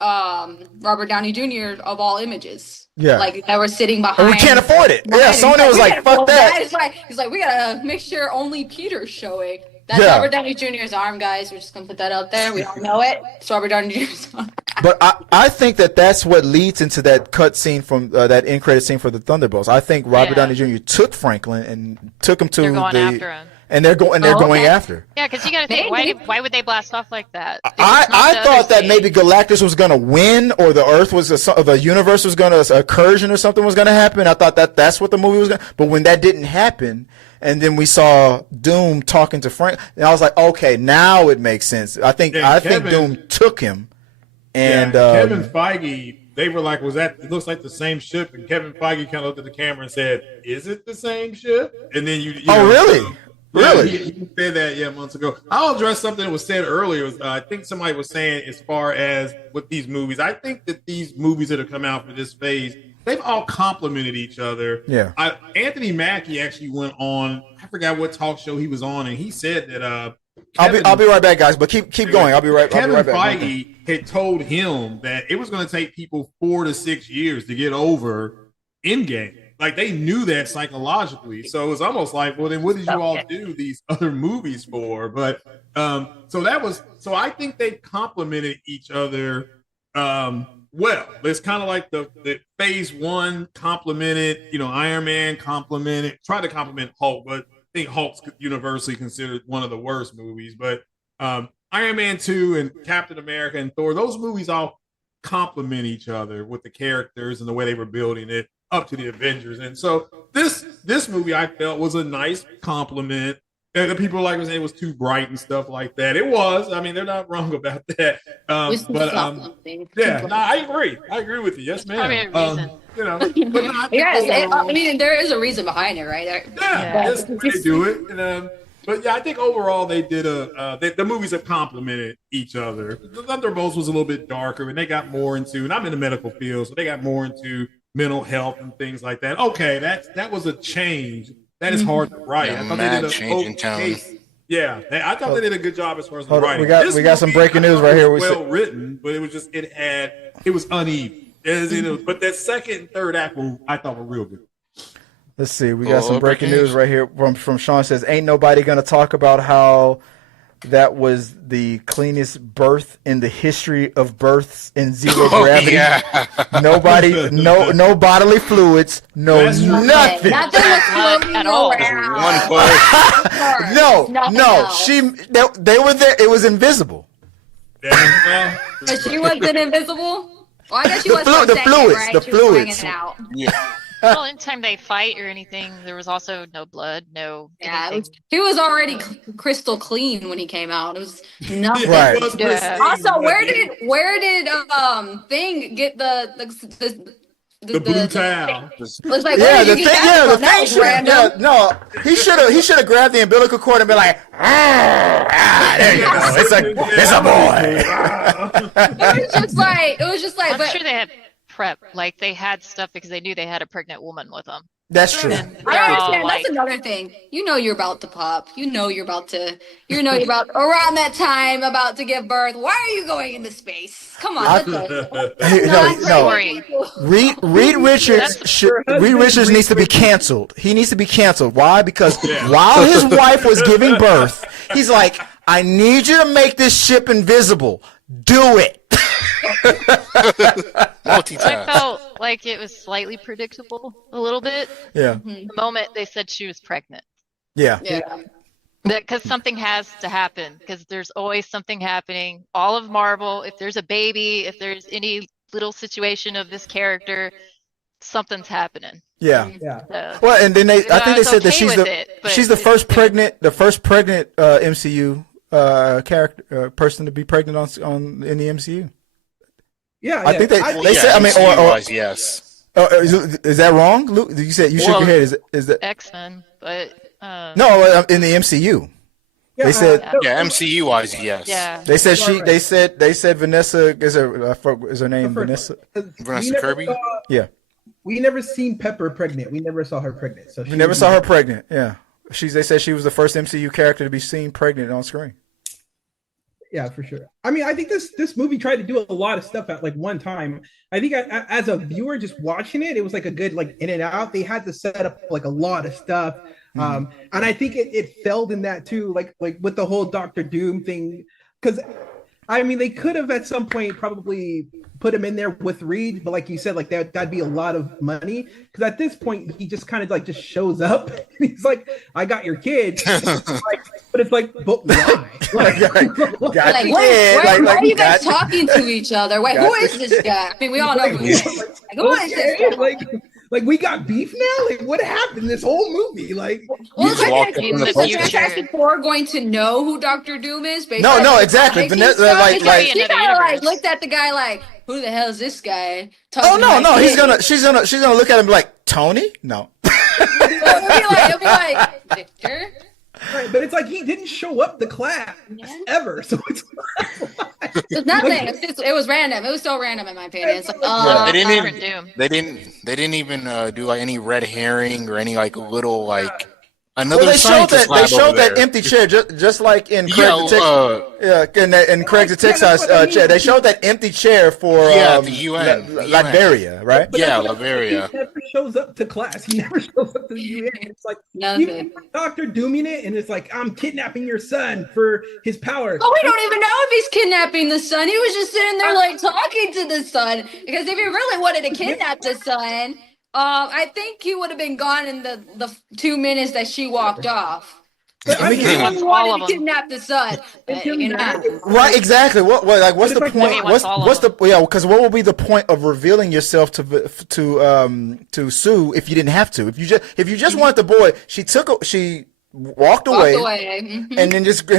Robert Downey Jr. of all images. Yeah, like they were sitting behind. And we can't afford it. Yeah, Sony was like, "Fuck that." He's like, we gotta make sure only Peter's showing. That's Robert Downey Jr.'s arm, guys. We're just gonna put that out there. We all know it. It's Robert Downey Jr.'s arm. But I think that's what leads into that cut scene from that end credit scene for the Thunderbolts. I think Robert Downey Jr. took Franklin and took him to after him. And they're going after. Yeah, because you got to think, why would they blast off like that? I thought that maybe Galactus was going to win, or the Earth was the universe was going to incursion or something was going to happen. I thought that's what the movie was going. But when that didn't happen, and then we saw Doom talking to Frank, and I was like, okay, now it makes sense. I think Doom took him, and Kevin Feige. They were like, it looks like the same ship. And Kevin Feige kind of looked at the camera and said, is it the same ship? And then you know, really? Really? He said that, months ago. I'll address something that was said earlier. I think somebody was saying as far as with these movies, I think that these movies that have come out for this phase, they've all complemented each other. Yeah. Anthony Mackie actually went on, I forgot what talk show he was on, and he said that I'll be right back, guys, but keep going. I'll be right back. Kevin Feige had told him that it was going to take people 4 to 6 years to get over Endgame. Like, they knew that psychologically. So it was almost like, well, then what did you all do these other movies for? But so I think they complemented each other well. It's kind of like the phase one complemented, Iron Man tried to complement Hulk, but I think Hulk's universally considered one of the worst movies. But Iron Man 2 and Captain America and Thor, those movies all complement each other with the characters and the way they were building it up to the Avengers. And so this movie I felt was a nice compliment. And the people like was saying it was too bright and stuff like that. It was. I mean, they're not wrong about that. I agree with you. Yes, ma'am. I mean, there is a reason behind it, right? That's the way they do it. But yeah, I think overall they did the movies have complemented each other. The Thunderbolts was a little bit darker, and they got more into. And I'm in the medical field, so they got more into mental health and things like that. Okay, that was a change. That is hard to write. I thought they did a change in tone. Yeah, I thought they did a good job as far as the writing. We got some breaking news right here. Well written, but it was just it was uneven. But that second and third act I thought were real good. Let's see. We got some breaking news right here from Sean. Says, ain't nobody going to talk about how that was the cleanest birth in the history of births in zero gravity. Yeah. Nobody, no bodily fluids, nothing. Nothing at all. No. They were there. It was invisible. But she wasn't invisible? Well, I guess she was the fluids. Right? The fluids. Yeah. Well, anytime they fight or anything, there was also no blood, no. Yeah, he was already crystal clean when he came out. It was nothing. Right. Also, where did Thing get the blue towel? Looks like the thing. No, he should have grabbed the umbilical cord and been like, there you go. It's a boy. It was just like. I'm sure they had prep. Like they had stuff because they knew they had a pregnant woman with them. That's true. And I they're all understand. like, That's another thing. You know you're about to pop. You know you're about around that time about to give birth. Why are you going into space? Come on. Reed Richards needs to be canceled. He needs to be canceled. Why? Because while his wife was giving birth, he's like, I need you to make this ship invisible. Do it. Multitask. I felt like it was slightly predictable a little bit. Yeah. The moment they said she was pregnant. Yeah. Because something has to happen, because there's always something happening. All of Marvel, if there's a baby, if there's any little situation of this character, something's happening. Yeah. So, Well, and then I think they said that okay she's the first pregnant MCU character person to be pregnant on in the MCU. Yeah, I think they said. I mean, yes. Is that wrong, Luke? You said you shook your head. Is that X-Men? But no, in the MCU. Yeah, they said MCU wise, yes. yeah. They said they said Vanessa is her name Vanessa Kirby? Yeah. We never seen Pepper pregnant. We never saw her pregnant. So we never saw her pregnant. Yeah. They said she was the first MCU character to be seen pregnant on screen. Yeah, for sure. I mean, I think this movie tried to do a lot of stuff at like one time. I think as a viewer just watching it, it was like a good like in and out. They had to set up like a lot of stuff. And I think it failed in that too, like with the whole Doctor Doom thing. Because I mean, they could have at some point probably put him in there with Reed, but like you said, like that'd be a lot of money. Because at this point, he just kind of like just shows up. He's like, "I got your kid," but it's like, but why? Why are you guys talking to each other? Wait, who is this guy? I mean, we all know who he is. Who is this guy? Like we got beef now? Like what happened this whole movie? Like is Fantastic Four going to know who Doctor Doom is? No, exactly. Vanessa, she kind of like looked at the guy like, who the hell is this guy? Oh no, she's gonna look at him like, Tony? No. It'll be like Victor. Right, but it's like he didn't show up to class ever, so it's nothing. It was random. It was so random in my opinion. It's like, they didn't even do like any red herring or any like little like another. Well, they showed that empty chair just like in Craig's Texas chair. They showed that empty chair for the UN, Liberia, right? But Liberia. He never shows up to class. He never shows up to the UN. It's like even Doctor Dooming it, and it's like, I'm kidnapping your son for his power. Oh, we don't even know if he's kidnapping the son. He was just sitting there like talking to the son, because if he really wanted to kidnap the son, I think he would have been gone in the 2 minutes that she walked off. He wanted to kidnap the son. Right, exactly. What's the point? Because what will be the point of revealing yourself to Sue if you didn't have to? If you just wanted the boy, she walked away. And then just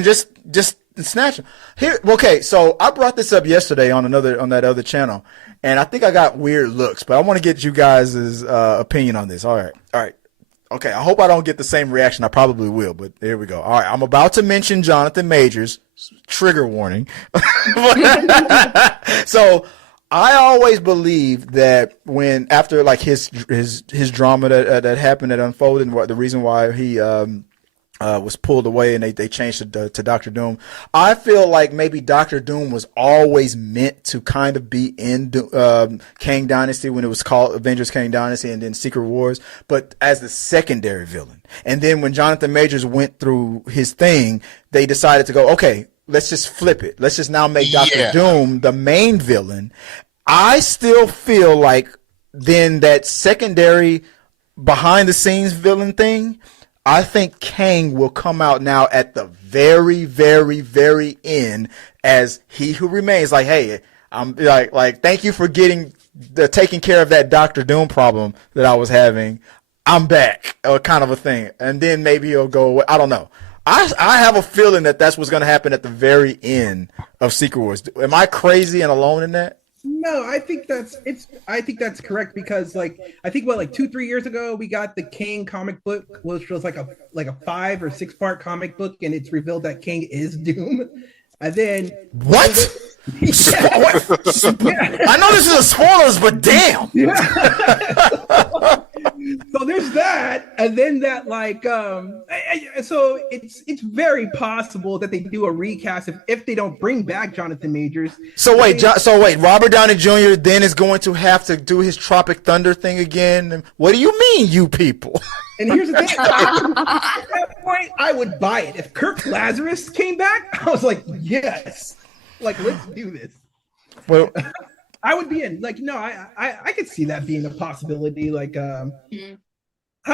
snatch him. Here, okay, so I brought this up yesterday on that other channel, and I think I got weird looks, but I want to get you guys' opinion on this. All right. Okay, I hope I don't get the same reaction. I probably will, but there we go. All right, I'm about to mention Jonathan Majors. Trigger warning. So I always believe that after like his drama that happened, that unfolded, and the reason why he was pulled away and they changed it to Doctor Doom. I feel like maybe Doctor Doom was always meant to kind of be in Kang Dynasty when it was called Avengers Kang Dynasty and then Secret Wars, but as the secondary villain. And then when Jonathan Majors went through his thing, they decided to go, okay, let's just flip it. Let's just now make Doctor Doom the main villain. I still feel like then that secondary behind the scenes villain thing, I think Kang will come out now at the very, very, very end as He Who Remains. Like, hey, I'm like, thank you for taking care of that Doctor Doom problem that I was having. I'm back, kind of a thing. And then maybe he'll go away. I don't know. I have a feeling that that's what's going to happen at the very end of Secret Wars. Am I crazy and alone in that? No, I think that's correct, because like I think 2-3 years ago we got the Kang comic book, which was like a 5 or 6 part comic book, and it's revealed that Kang is Doom. And then What? I know this is a spoilers, but damn. So there's that, and then that so it's very possible that they do a recast if they don't bring back Jonathan Majors. So wait, Robert Downey Jr. then is going to have to do his Tropic Thunder thing again. What do you mean, you people? And here's the thing: at that point, I would buy it. If Kirk Lazarus came back, I was like, yes, like let's do this. Well, I would be in. Like, no, I could see that being a possibility. Like, how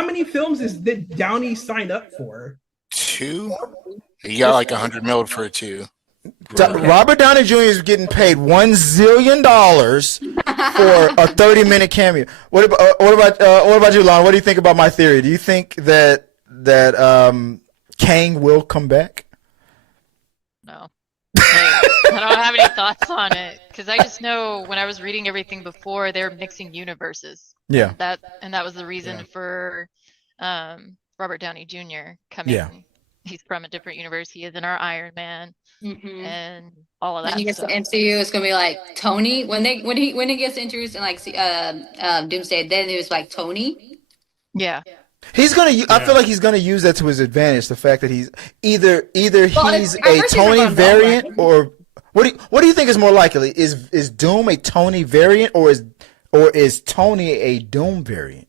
many films did Downey sign up for? 2. He got like $100 million for 2. Robert Downey Jr. is getting paid $1 zillion for a 30-minute cameo. What about you, Lon? What do you think about my theory? Do you think that Kang will come back? No. I don't have any thoughts on it because I just know when I was reading everything before, they were mixing universes. Yeah. That was the reason for Robert Downey Jr. coming. Yeah. He's from a different universe. He is in our Iron Man and all of that. When he gets stuff. to MCU, it's gonna be like Tony. When he gets introduced in like Doomsday, then it was like Tony. Yeah. He's gonna. I feel like he's gonna use that to his advantage. The fact that he's either he's a Tony variant or what do you think is more likely? Is Doom a Tony variant or is Tony a Doom variant?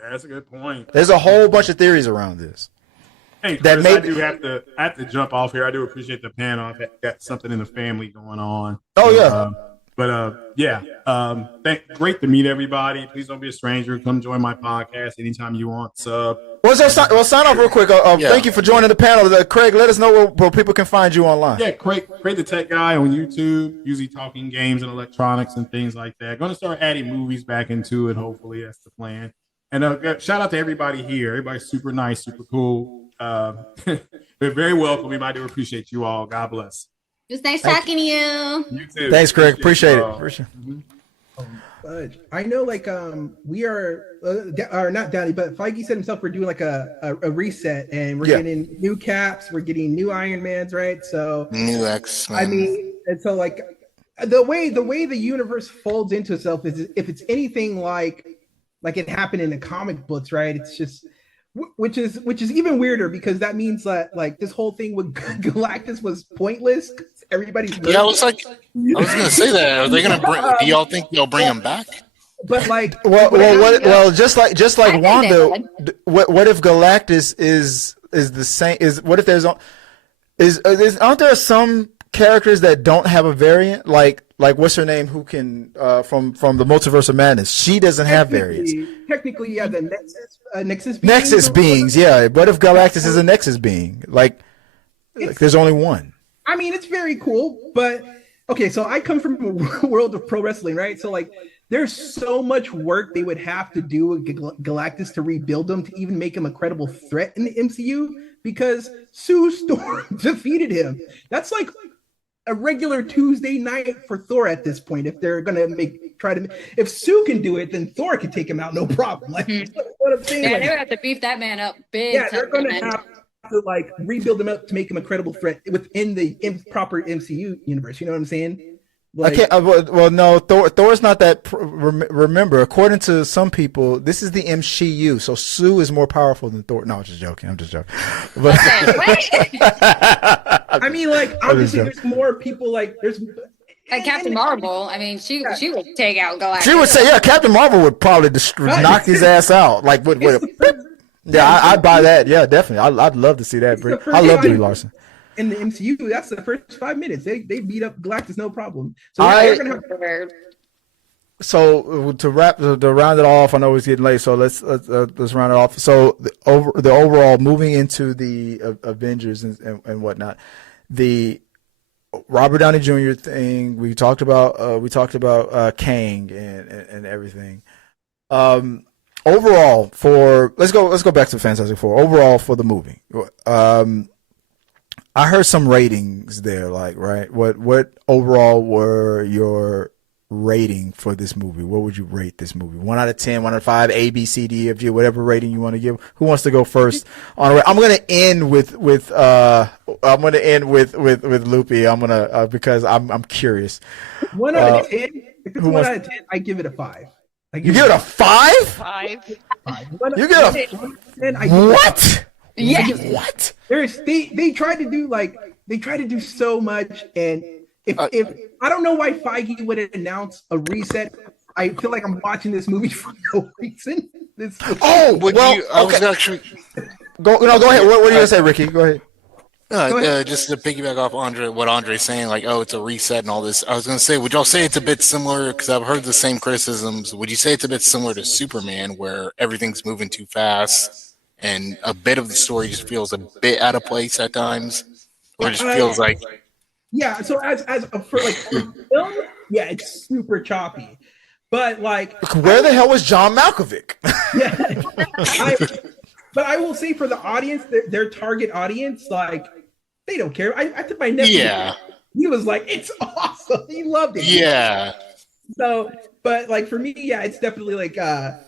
That's a good point. There's a whole bunch of theories around this. Hey, Chris, I have to jump off here. I do appreciate the panel. I've got something in the family going on. Oh yeah. Great to meet everybody. Please don't be a stranger. Come join my podcast anytime you want. Sign off real quick. Thank you for joining the panel. Craig, let us know where people can find you online. Yeah, Craig the Tech Guy on YouTube, usually talking games and electronics and things like that. Going to start adding movies back into it. Hopefully, that's the plan. And shout out to everybody here. Everybody's super nice, super cool. They're very welcome. I do appreciate you all. God bless. It was nice talking to you. You too. Thanks, Craig. Appreciate it. I know, we are not Downey, but Feige said himself we're doing like a reset, and we're getting new Caps, we're getting new Iron Mans, right? So new X-Men. I mean, and so the way the universe folds into itself is if it's anything like it happened in the comic books, right? It's just which is even weirder because that means that this whole thing with Galactus was pointless. Everybody's I was gonna say that. Are they gonna bring? Do y'all think they'll bring him back? But just like Wanda, what if Galactus is the same? What if aren't there some characters that don't have a variant? Like what's her name? Who can from the Multiverse of Madness? She doesn't have variants. Technically, yeah, the Nexus beings. Nexus beings, yeah. What if Galactus is a Nexus being? Like there's only one. I mean, it's very cool, but okay. So I come from a world of pro wrestling, right? So there's so much work they would have to do with Galactus to rebuild him to even make him a credible threat in the MCU because Sue Storm defeated him. That's like a regular Tuesday night for Thor at this point. If they're gonna if Sue can do it, then Thor can take him out, no problem. What I'm saying, they're gonna have to beef that man up big. Yeah, they're gonna have to rebuild him up to make him a credible threat within the proper MCU universe. You know what I'm saying? No, Thor's not that. Remember, according to some people, this is the MCU, so Sue is more powerful than Thor. No, I'm just joking. But I mean, obviously, there's more people. There's Captain Marvel. I mean, she would take out Galactus. She would say, yeah, Captain Marvel would probably knock his ass out. I'd buy that. Yeah, definitely. I'd love to see that. I love Brie Larson. In the MCU, that's the first 5 minutes. They beat up Galactus, no problem. So to round it off, I know it's getting late, so let's round it off. So the overall moving into the Avengers and whatnot, the Robert Downey Jr. thing we talked about Kang and everything. Overall, let's go back to Fantastic Four. Overall for the movie, I heard some ratings there. Right? What overall were your rating for this movie? What would you rate this movie? 1 out of 10, 1 out of 5, A, B, C, D, F, G, whatever rating you want to give. Who wants to go first? I'm going to end with Loopy. I'm going to because I'm curious. 1 out of 10. If it's 1 out of 10, I give it a 5. You give it a 5? 5. You give it a 10. What? Yeah. What? They tried to do so much, and if I don't know why Feige would announce a reset. I feel like I'm watching this movie for no reason. I was actually go ahead. What are you gonna say, Ricky? Go ahead. Just to piggyback off what Andre's saying, like, oh, it's a reset and all this. I was going to say, would y'all say it's a bit similar? Because I've heard the same criticisms. Would you say it's a bit similar to Superman, where everything's moving too fast and a bit of the story just feels a bit out of place at times, or it just feels like? Yeah. So for film, yeah, it's super choppy. But like, where the hell was John Malkovich? Yeah. But I will say, for the audience, their target audience, like, they don't care. I took my nephew. Yeah. He was like, it's awesome. He loved it. Yeah. So, but like for me, yeah, it's definitely like a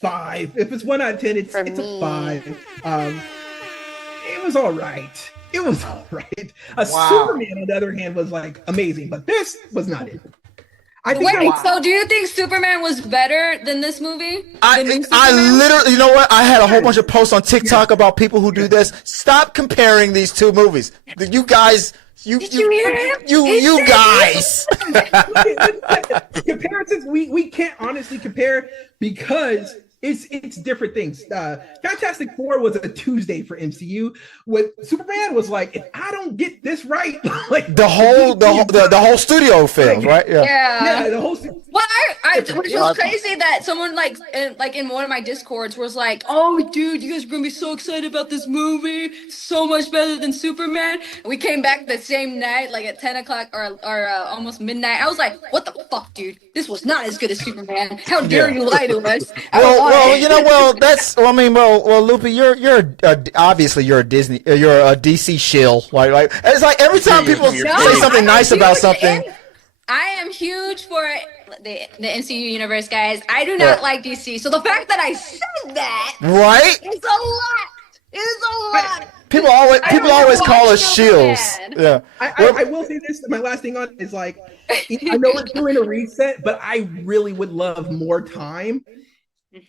5. If it's 1 out of 10, it's a 5. It was all right. Superman, on the other hand, was like amazing, but this was not it. So do you think Superman was better than this movie? I literally, you know what? I had a whole bunch of posts on TikTok about people who do this. Stop comparing these two movies. You guys, you guys. Comparisons, we can't honestly compare because it's different things. Fantastic Four was a Tuesday for MCU. What Superman was like, if I don't get this right, like the whole studio fails, right? Yeah, the whole studio. Well, which was crazy that someone like in one of my discords was like, "Oh, dude, you guys are gonna be so excited about this movie, so much better than Superman." And we came back the same night, like at 10 o'clock or almost midnight. I was like, "What the fuck, dude? This was not as good as Superman. How dare you lie to us?" Loopy, you're obviously you're a DC shill. Like it's like every time people say something nice about something. I am huge for the MCU universe, guys. I do not like DC, so the fact that I said that, right, it's a lot. People always call us shills. Yeah. I will say this. My last thing on is like, I know we're doing a reset, but I really would love more time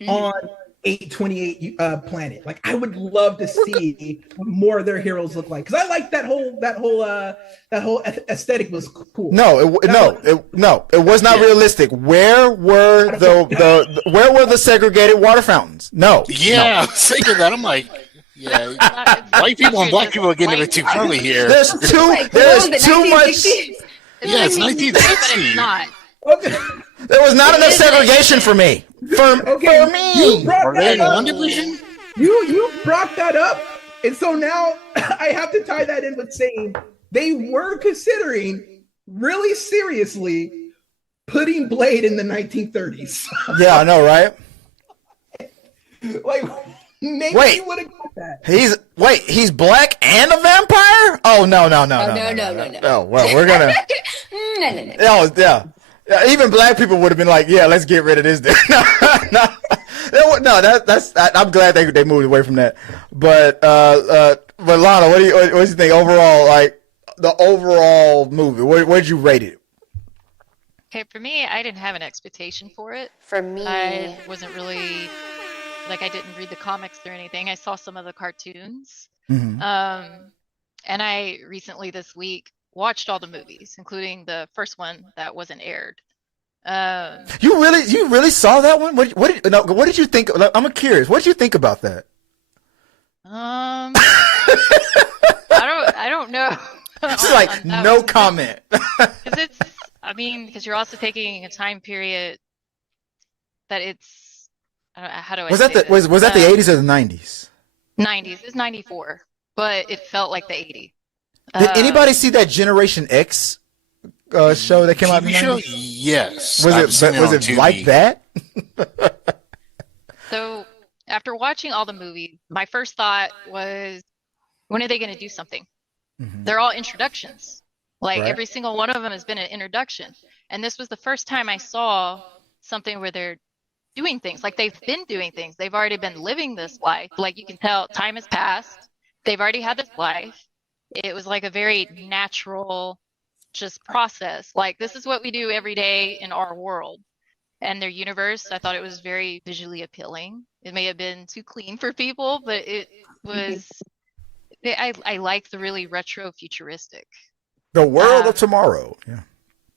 on 828 planet. Like, I would love to see what more of their heroes look like, because I like that whole aesthetic was cool. No, it was not realistic. Where were the segregated water fountains? No. Yeah, I was thinking that. I'm like, yeah, white people and black people are getting a bit too friendly here. There's too much. Yeah, it's 1960. But it's not. There was not enough segregation for me. For me. Are they in one division? You brought that up, and so now I have to tie that in with saying they were considering really seriously putting Blade in the 1930s. Yeah, I know, right? Like, maybe you would have got that. He's black and a vampire? Oh no. Oh well, we're gonna. No. Oh yeah. Even black people would have been like, "Yeah, let's get rid of this." I'm glad they moved away from that. But Lana, what do you think overall? Like the overall movie, what'd you rate it? Okay, for me, I didn't have an expectation for it. For me, I wasn't really I didn't read the comics or anything. I saw some of the cartoons, Mm-hmm. and I recently this week watched all the movies, including the first one that wasn't aired. You really saw that one? What did you think? I'm curious. What did you think about that? I don't know. It's like no comment. Because you're also taking a time period that it's. How do I? Was that the 80s or the 90s? 90s. It's 94, but it felt like the 80s. Did anybody see that Generation X show that came out in the 90s? Yes. Was it like that? So after watching all the movies, my first thought was, when are they going to do something? Mm-hmm. They're all introductions. Like Right. every single one of them has been an introduction. And this was the first time I saw something where they're doing things. Like they've been doing things. They've already been living this life. Like you can tell time has passed. They've already had this life. It was like a very natural just process. Like this is what we do every day in our world. And their universe, I thought it was very visually appealing. It may have been too clean for people, but it was, I like the really retro futuristic. The world of tomorrow. Yeah.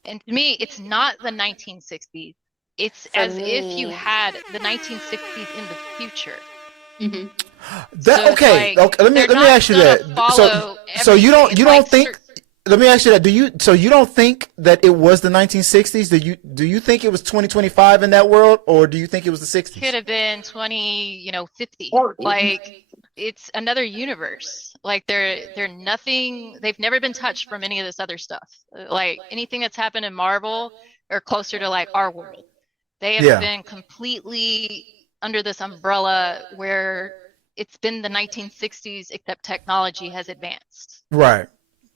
And to me, it's not the 1960s. It's as if you had the 1960s in the future. Okay. Let me ask you that. So you don't think? Let me ask you that. So you don't think that it was the 1960s? Do you think it was 2025 in that world, or do you think it was the 60s? Could have been 50. Like it's another universe. Like they're nothing. They've never been touched from any of this other stuff. Like anything that's happened in Marvel or closer to like our world. They have been completely under this umbrella where it's been the 1960s, except technology has advanced. Right.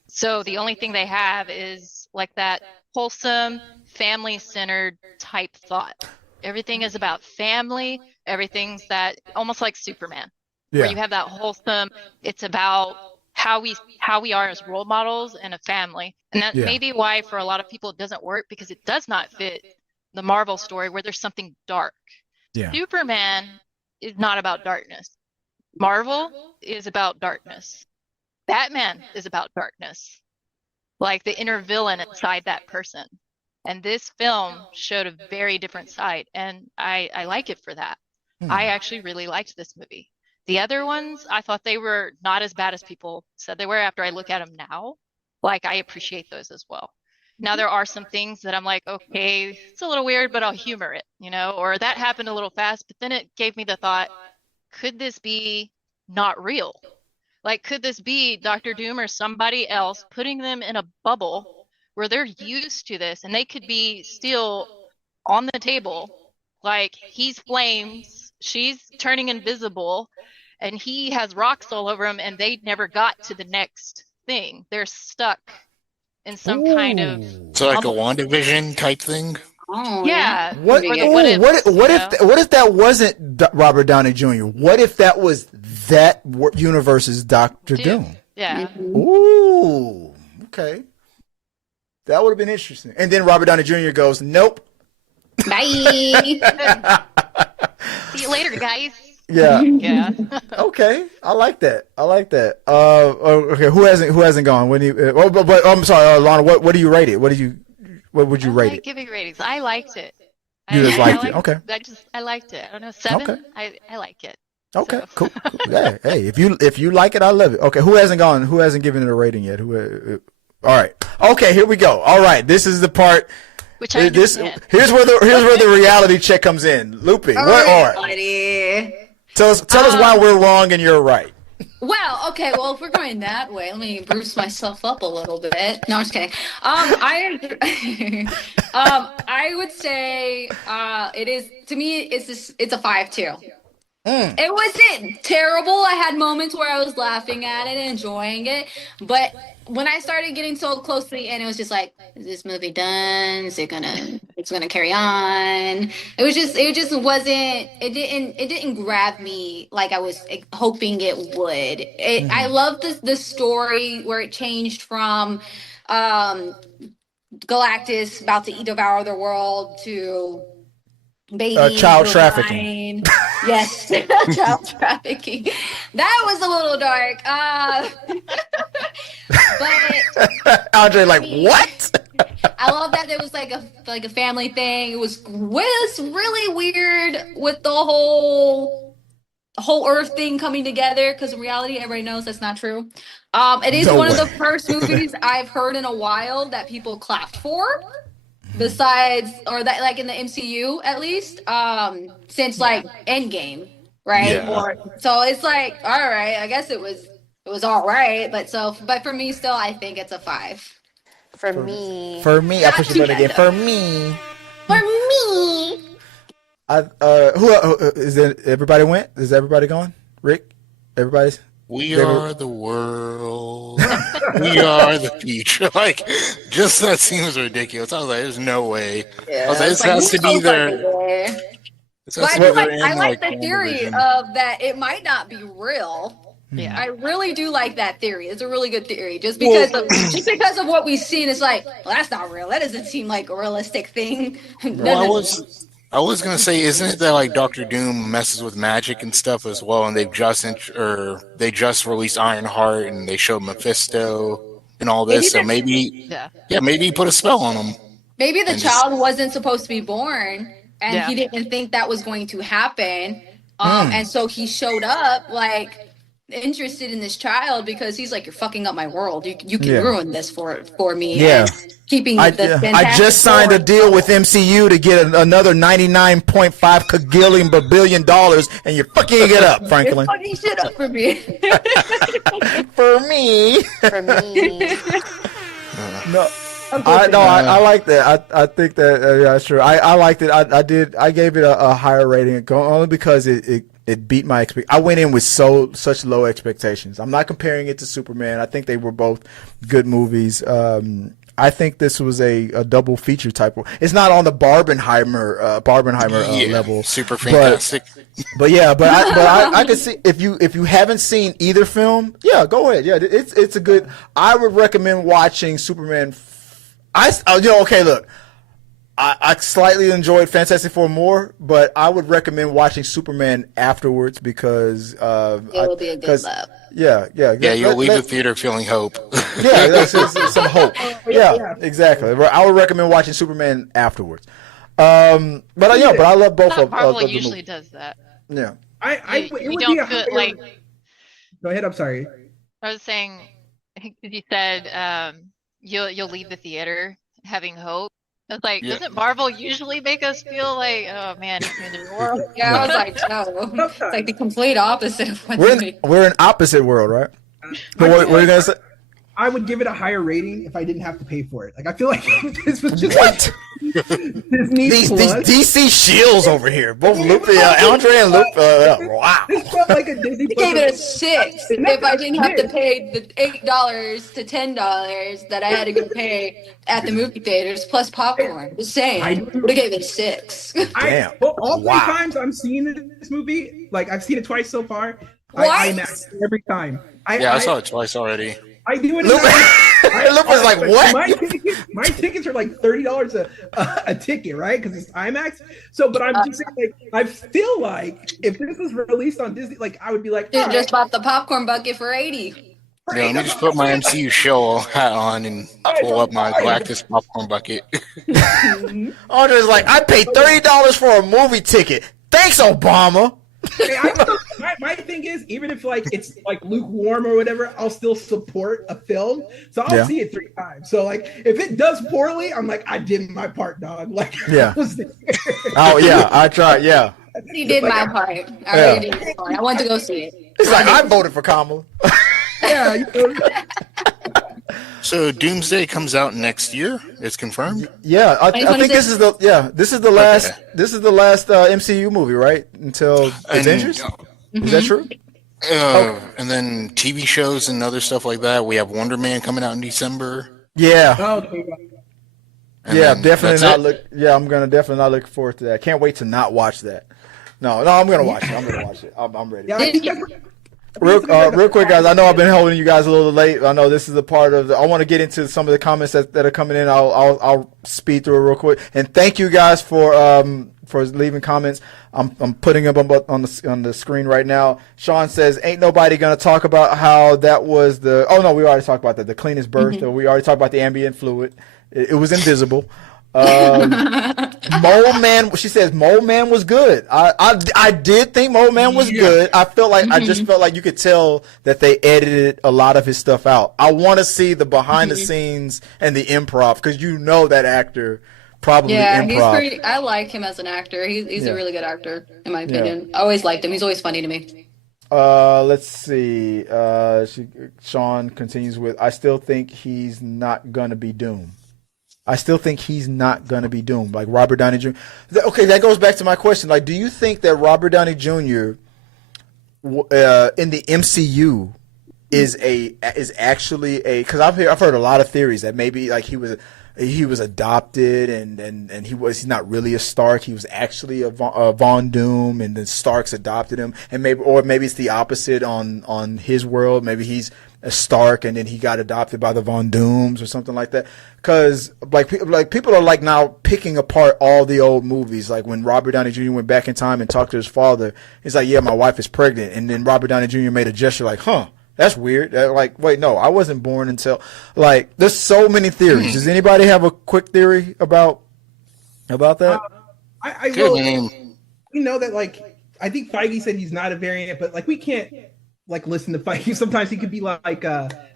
So the only thing they have is like that wholesome, family-centered type thought. Everything is about family. Everything's that almost like Superman, where you have that wholesome. It's about how we are as role models and a family, and that may be why for a lot of people it doesn't work, because it does not fit the Marvel story where there's something dark. Yeah. Superman is not about darkness. Marvel is about darkness. Batman is about darkness, like the inner villain inside that person. And this film showed a very different side, and I like it for that. I actually really liked this movie. The other ones, I thought they were not as bad as people said they were after I look at them now. Like, I appreciate those as well. Now, there are some things that I'm like, okay, it's a little weird, but I'll humor it, or that happened a little fast. But then it gave me the thought, could this be not real? Like, could this be Dr. Doom or somebody else putting them in a bubble where they're used to this and they could be still on the table? Like, he's flames, she's turning invisible, and he has rocks all over him, and they never got to the next thing. They're stuck in some kind of... So like a WandaVision type thing? Oh, yeah. What if that wasn't Robert Downey Jr.? What if that was that universe's Doctor Doom? Yeah. Ooh. Okay. That would have been interesting. And then Robert Downey Jr. goes, "Nope. Bye." See you later, guys. Yeah. Yeah. Okay. I like that. Okay. Who hasn't gone? When you? I'm sorry, Lana. What do you rate it? What would you rate it? Giving ratings. I liked it. You just liked it. Okay. I liked it. I don't know, 7. Okay. I like it. Okay. So. Cool. Yeah. Hey, if you like it, I love it. Okay. Who hasn't gone? Who hasn't given it a rating yet? All right. Okay. Here we go. All right. This is the part. Which I understand. Here's where the reality check comes in. Loopy, what are? Tell us why we're wrong and you're right. Well, okay. Well, if we're going that way, let me boost myself up a little bit. No, I'm just kidding. I would say it is, to me. It's a 5 too. It wasn't terrible. I had moments where I was laughing at it and enjoying it, but when I started getting so close to the end, it was just like, is this movie done? It's gonna carry on? It just wasn't. It didn't grab me like I was hoping it would. I love the story where it changed from Galactus about to devour the world to baby child trafficking. Yes, child trafficking. That was a little dark. But Andre, like, what? I love that it was like a family thing. It was really weird with the whole Earth thing coming together, because in reality, everybody knows that's not true. It is one of the first movies I've heard in a while that people clapped for. Besides, or that, like in the MCU at least, since like Endgame, right? Yeah. So it's like, all right, I guess it was all right, but for me, still, I think it's a 5. For me, I push the button again. For me. Who is there? Everybody went? Is everybody gone? Rick, everybody's. We are the world. We are the future. Like, just that seems ridiculous. I was like, there's no way. Yeah, I was like, this has to be their. This But has to be their I end, like the fan theory division. of that it might not be real. Yeah. I really do like that theory. It's a really good theory. Just because of what we've seen, it's like, well, that's not real. That doesn't seem like a realistic thing. Well, I was gonna say, isn't it that like Doctor Doom messes with magic and stuff as well, and they just released Ironheart and they showed Mephisto and all this, so maybe maybe he put a spell on him. Maybe the child wasn't supposed to be born, and he didn't think that was going to happen, and so he showed up like interested in this child because he's like, you're fucking up my world. You can ruin this for me. Yeah. And keeping I just signed a deal with MCU to get another $99.5 kagillion billion, and you're fucking it up, Franklin. You're fucking shit up for me. For me. For me. No. I like that. I think that yeah, sure. I liked it. I gave it a higher rating only because it beat my expectations. I went in with such low expectations. I'm not comparing it to Superman. I think they were both good movies. I think this was a double feature type. It's not on the Barbenheimer level. Super fantastic. But I could see if you haven't seen either film, yeah, go ahead. Yeah, it's a good. I would recommend watching Superman. Okay, look. I slightly enjoyed Fantastic Four more, but I would recommend watching Superman afterwards because it will be a good lap. Yeah. You'll leave the theater feeling hope. Yeah, that's some hope. Yeah, exactly. I would recommend watching Superman afterwards. But I love both of Marvel of usually does that. Yeah. You don't feel like. Go ahead. I'm sorry. I was saying, you said you'll leave the theater having hope. It's like, doesn't Marvel usually make us feel like, oh man, it's in the world? Yeah, I was like, no. It's like the complete opposite of what we're in opposite world, right? What are you gonna say? I would give it a higher rating if I didn't have to pay for it. Like, I feel like this was just what? These DC shields over here, both Andre and Lupe. Wow. This felt like a Disney. I gave it a 6 if I didn't have to pay the $8 to $10 that I had to go pay at the movie theaters plus popcorn. Just saying, I would have gave it a 6. Damn. All 3 times I'm seeing this movie, like I've seen it twice so far. I IMAX every time. I saw it twice already. I do it. Lupe was like, what? My tickets are like $30 a ticket, right? Because it's IMAX. So, but I'm just saying, like, I feel like if this was released on Disney, like, I would be like, you just bought the popcorn bucket for $80. Yeah, let me just put my MCU show hat on and pull up my Galactus popcorn bucket. Andre's like, I paid $30 for a movie ticket. Thanks, Obama. My thing is, even if like it's like lukewarm or whatever, I'll still support a film. So I'll see it 3 times. So like, if it does poorly, I'm like, I did my part, dog. Like, yeah. I tried. Yeah. He did my part. I already did my part. I wanted to go see it. It's like I voted for Kamala. Yeah. So Doomsday comes out next year. It's confirmed. Yeah, I think this is the last MCU movie, right? Until Avengers. Is that true? And then TV shows and other stuff like that. We have Wonder Man coming out in December. Yeah. Okay. Definitely not. I'm gonna definitely not look forward to that. Can't wait to not watch that. No, I'm gonna watch it. I'm ready. Yeah, Real quick, guys. I know I've been holding you guys a little late. I know this is a part of. I want to get into some of the comments that are coming in. I'll speed through it real quick. And thank you guys for leaving comments. I'm putting them up on the screen right now. Sean says, "Ain't nobody gonna talk about how that was the." Oh no, we already talked about that. The cleanest birth. Mm-hmm. We already talked about the ambient fluid. It was invisible. Mole Man, she says Mole Man was good. I did think Mole Man was good. I felt like I just felt like you could tell that they edited a lot of his stuff out. I want to see the behind the scenes and the improv because you know that actor probably improv. I like him as an actor. He's a really good actor in my opinion. I always liked him. He's always funny to me. Let's see. Sean continues with, I still think he's not gonna be Doom. Like Robert Downey Jr. Okay, that goes back to my question. Like, do you think that Robert Downey Jr. In the MCU is actually because I've heard a lot of theories that maybe like he was adopted and he's not really a Stark. He was actually a Von Doom, and then Starks adopted him, and maybe it's the opposite on his world. Maybe he's a Stark and then he got adopted by the Von Dooms or something like that. Because like people are like now picking apart all the old movies. Like when Robert Downey Jr. went back in time and talked to his father, he's like, "Yeah, my wife is pregnant," and then Robert Downey Jr. made a gesture like, "Huh." That's weird. Like, wait, no, I wasn't born until. Like, there's so many theories. Does anybody have a quick theory about that? I will. We know that, like, I think Feige said he's not a variant, but like, we can't like listen to Feige. Sometimes he could be like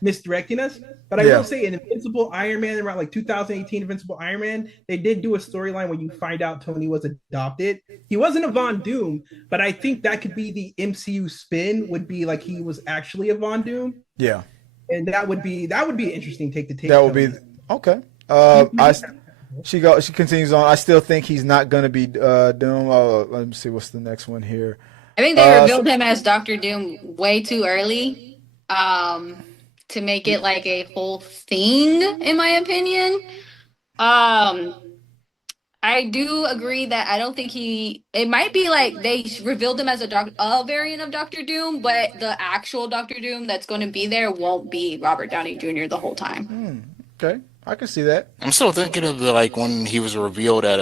misdirecting us. But I will say, in Invincible Iron Man, around like 2018, Invincible Iron Man, they did do a storyline where you find out Tony was adopted. He wasn't a Von Doom, but I think that could be the MCU spin. Would be like he was actually a Von Doom. Yeah, and that would be an interesting take to take. That would be okay. She continues on. I still think he's not going to be Doom. Let me see what's the next one here. I think they revealed him as Doctor Doom way too early. To make it like a whole thing, in my opinion. I do agree that I don't think it might be like they revealed him as a variant of Doctor Doom, but the actual Doctor Doom that's going to be there won't be Robert Downey Jr. the whole time. Okay, I can see that. I'm still thinking of like when he was revealed at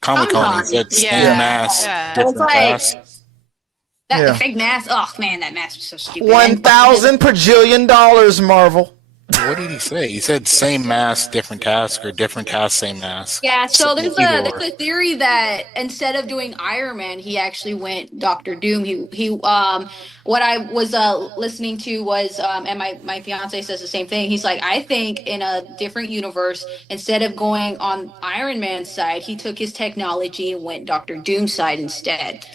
Comic-Con. He said same mask, different cast. The fake mask. Oh man, that mask was so stupid. $1,000 bajillion, Marvel. What did he say? He said same mask, different task, or different task, same mask. Yeah, so there's a theory that instead of doing Iron Man, he actually went Doctor Doom. He what I was listening to was and my fiance says the same thing. He's like, I think in a different universe, instead of going on Iron Man's side, he took his technology and went Doctor Doom's side instead.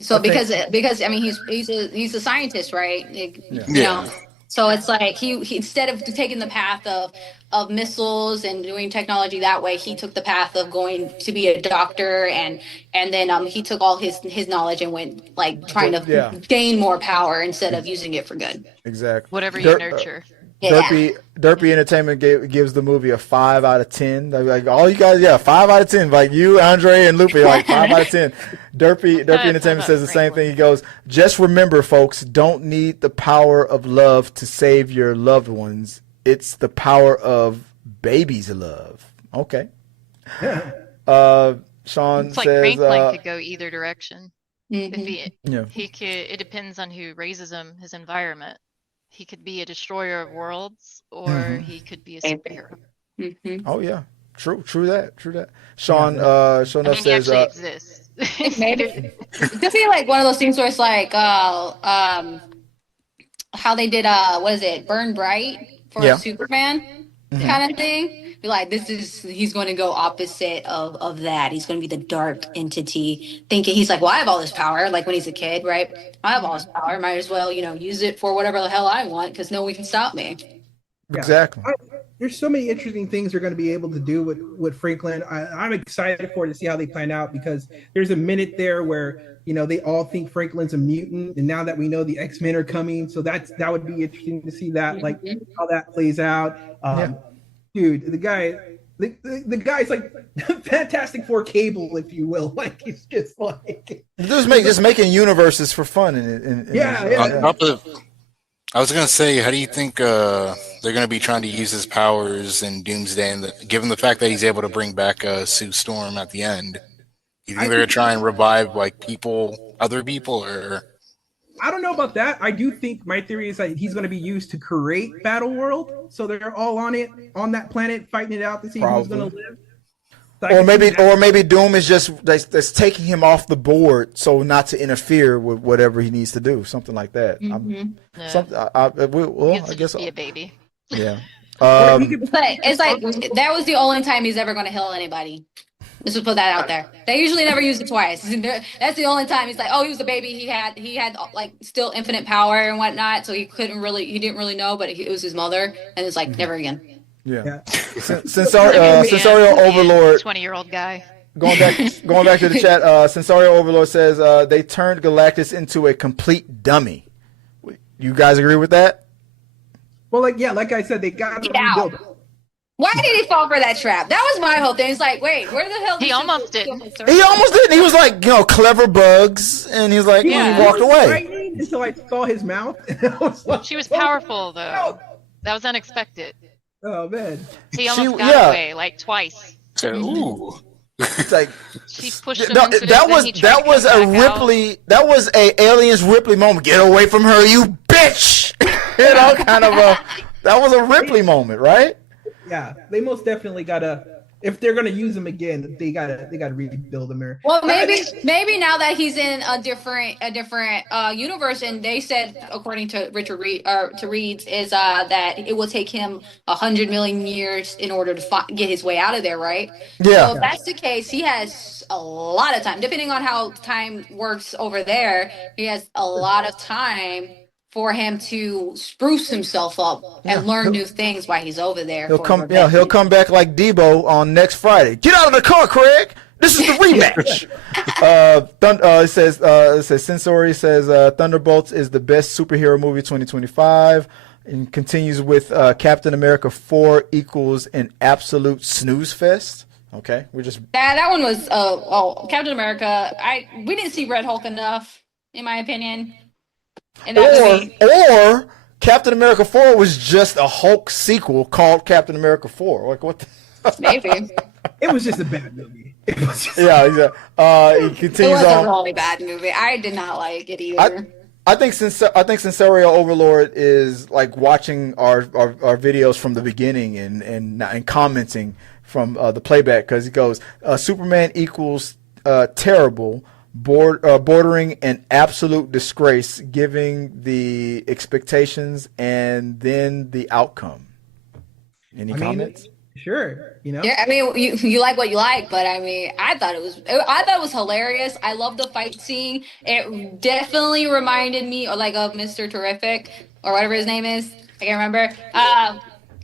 So because I mean he's a scientist, right? You know, so it's like he instead of taking the path of missiles and doing technology that way, he took the path of going to be a doctor, and then he took all his knowledge and went like trying to gain more power instead of using it for good. Exactly. Whatever you nurture. Derpy Entertainment gives the movie a 5 out of 10. Like all you guys, 5 out of 10. Like you, Andre, and Lupe, like 5 out of 10. Derpy Entertainment says the same thing. He goes, just remember, folks, don't need the power of love to save your loved ones. It's the power of babies' love. Okay. Sean it's like says, Franklin could go either direction. Mm-hmm. He could. It depends on who raises him, his environment. He could be a destroyer of worlds, or he could be a superhero. Mm-hmm. Oh yeah, true that. Sean, Sean says, he actually exists. Maybe it could be like one of those things where it's like, how they did, what is it, Burn Bright for Superman kind of thing. Be like, he's going to go opposite of that. He's going to be the dark entity, thinking he's like, well, I have all this power. Like when he's a kid, right? I have all this power. Might as well, use it for whatever the hell I want because no one can stop me. Exactly. There's so many interesting things they're going to be able to do with Franklin. I'm excited for it to see how they plan out, because there's a minute there where they all think Franklin's a mutant, and now that we know the X-Men are coming, so that would be interesting to see that, like how that plays out. Dude, the guy's like Fantastic Four Cable, if you will. Like it's just like just making universes for fun. I was gonna say, how do you think they're gonna be trying to use his powers in Doomsday, and given the fact that he's able to bring back Sue Storm at the end? You think they're gonna try and revive like other people, or? I don't know about that. I do think my theory is that he's going to be used to create Battle World, so they're all on that planet fighting it out to see who's going to live. So or maybe Doom is just that's taking him off the board, so not to interfere with whatever he needs to do, something like that. I guess be a baby. Yeah. But it's like that was the only time he's ever going to heal anybody. Let's just put that out there. They usually never use it twice. That's the only time he's like, oh, he was a baby. He had like still infinite power and whatnot, so he didn't really know, but it was his mother, and it's like never again. Yeah. Sensorial Overlord. 20-year-old guy. going back to the chat. Sensorio Overlord says they turned Galactus into a complete dummy. You guys agree with that? Well, like I said, they got to rebuild him. Why did he fall for that trap? That was my whole thing. It's like, wait, where the hell? He almost didn't. He almost didn't. He was like, clever bugs, and he's like, he walked away. Until I saw his mouth. And I was like, She was powerful though. That was unexpected. Oh man. He almost got away like twice. So, ooh. It's like She pushed him into that was a Ripley. That was a Aliens Ripley moment. Get away from her, you bitch! Kind of a. That was a Ripley moment, right? Yeah, they most definitely gotta. If they're gonna use him again, they gotta rebuild him. Well, maybe now that he's in a different universe, and they said, according to Reeds, is that it will take him 100 million years in order to get his way out of there, right? Yeah. So if that's the case, he has a lot of time. Depending on how time works over there, he has a lot of time for him to spruce himself up and learn new things while he's over there. He'll come back like Debo on next Friday. Get out of the car, Craig. This is the rematch. It says Sensory says Thunderbolts is the best superhero movie 2025, and continues with Captain America 4 equals an absolute snooze fest. Okay, that one was Captain America. We didn't see Red Hulk enough, in my opinion. Or Captain America 4 was just a Hulk sequel called Captain America 4. Like what? Maybe. It was just a bad movie. It continues it was on. a really bad movie. I did not like it either. I think Sensorio Overlord is like watching our videos from the beginning and commenting from the playback, because he goes, Superman equals terrible. Bordering an absolute disgrace, giving the expectations and then the outcome. Any comments? Sure. Yeah, I mean, you like what you like, but I mean, I thought it was hilarious. I love the fight scene. It definitely reminded me of Mr. Terrific or whatever his name is. I can't remember.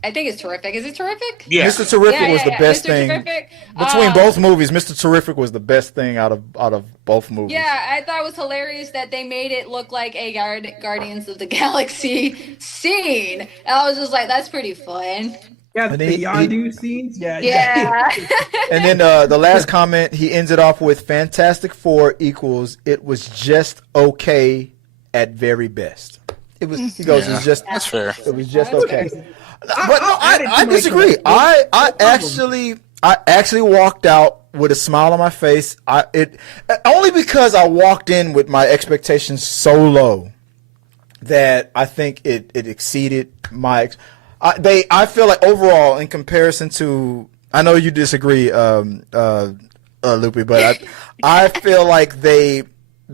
I think it's Terrific. Is it Terrific? Yeah. Mr. Terrific was the best thing. Between both movies, Mr. Terrific was the best thing out of both movies. Yeah, I thought it was hilarious that they made it look like a Guardians of the Galaxy scene. And I was just like, that's pretty fun. Yeah, the Yondu scenes. Yeah. And then the last comment, he ends it off with Fantastic Four equals it was just okay at very best. It was. He goes, it's just. That's fair. It was just okay. But no, I disagree. I actually walked out with a smile on my face. Only because I walked in with my expectations so low that I think it exceeded my. I feel like overall, in comparison to, I know you disagree, Loopy, but I feel like they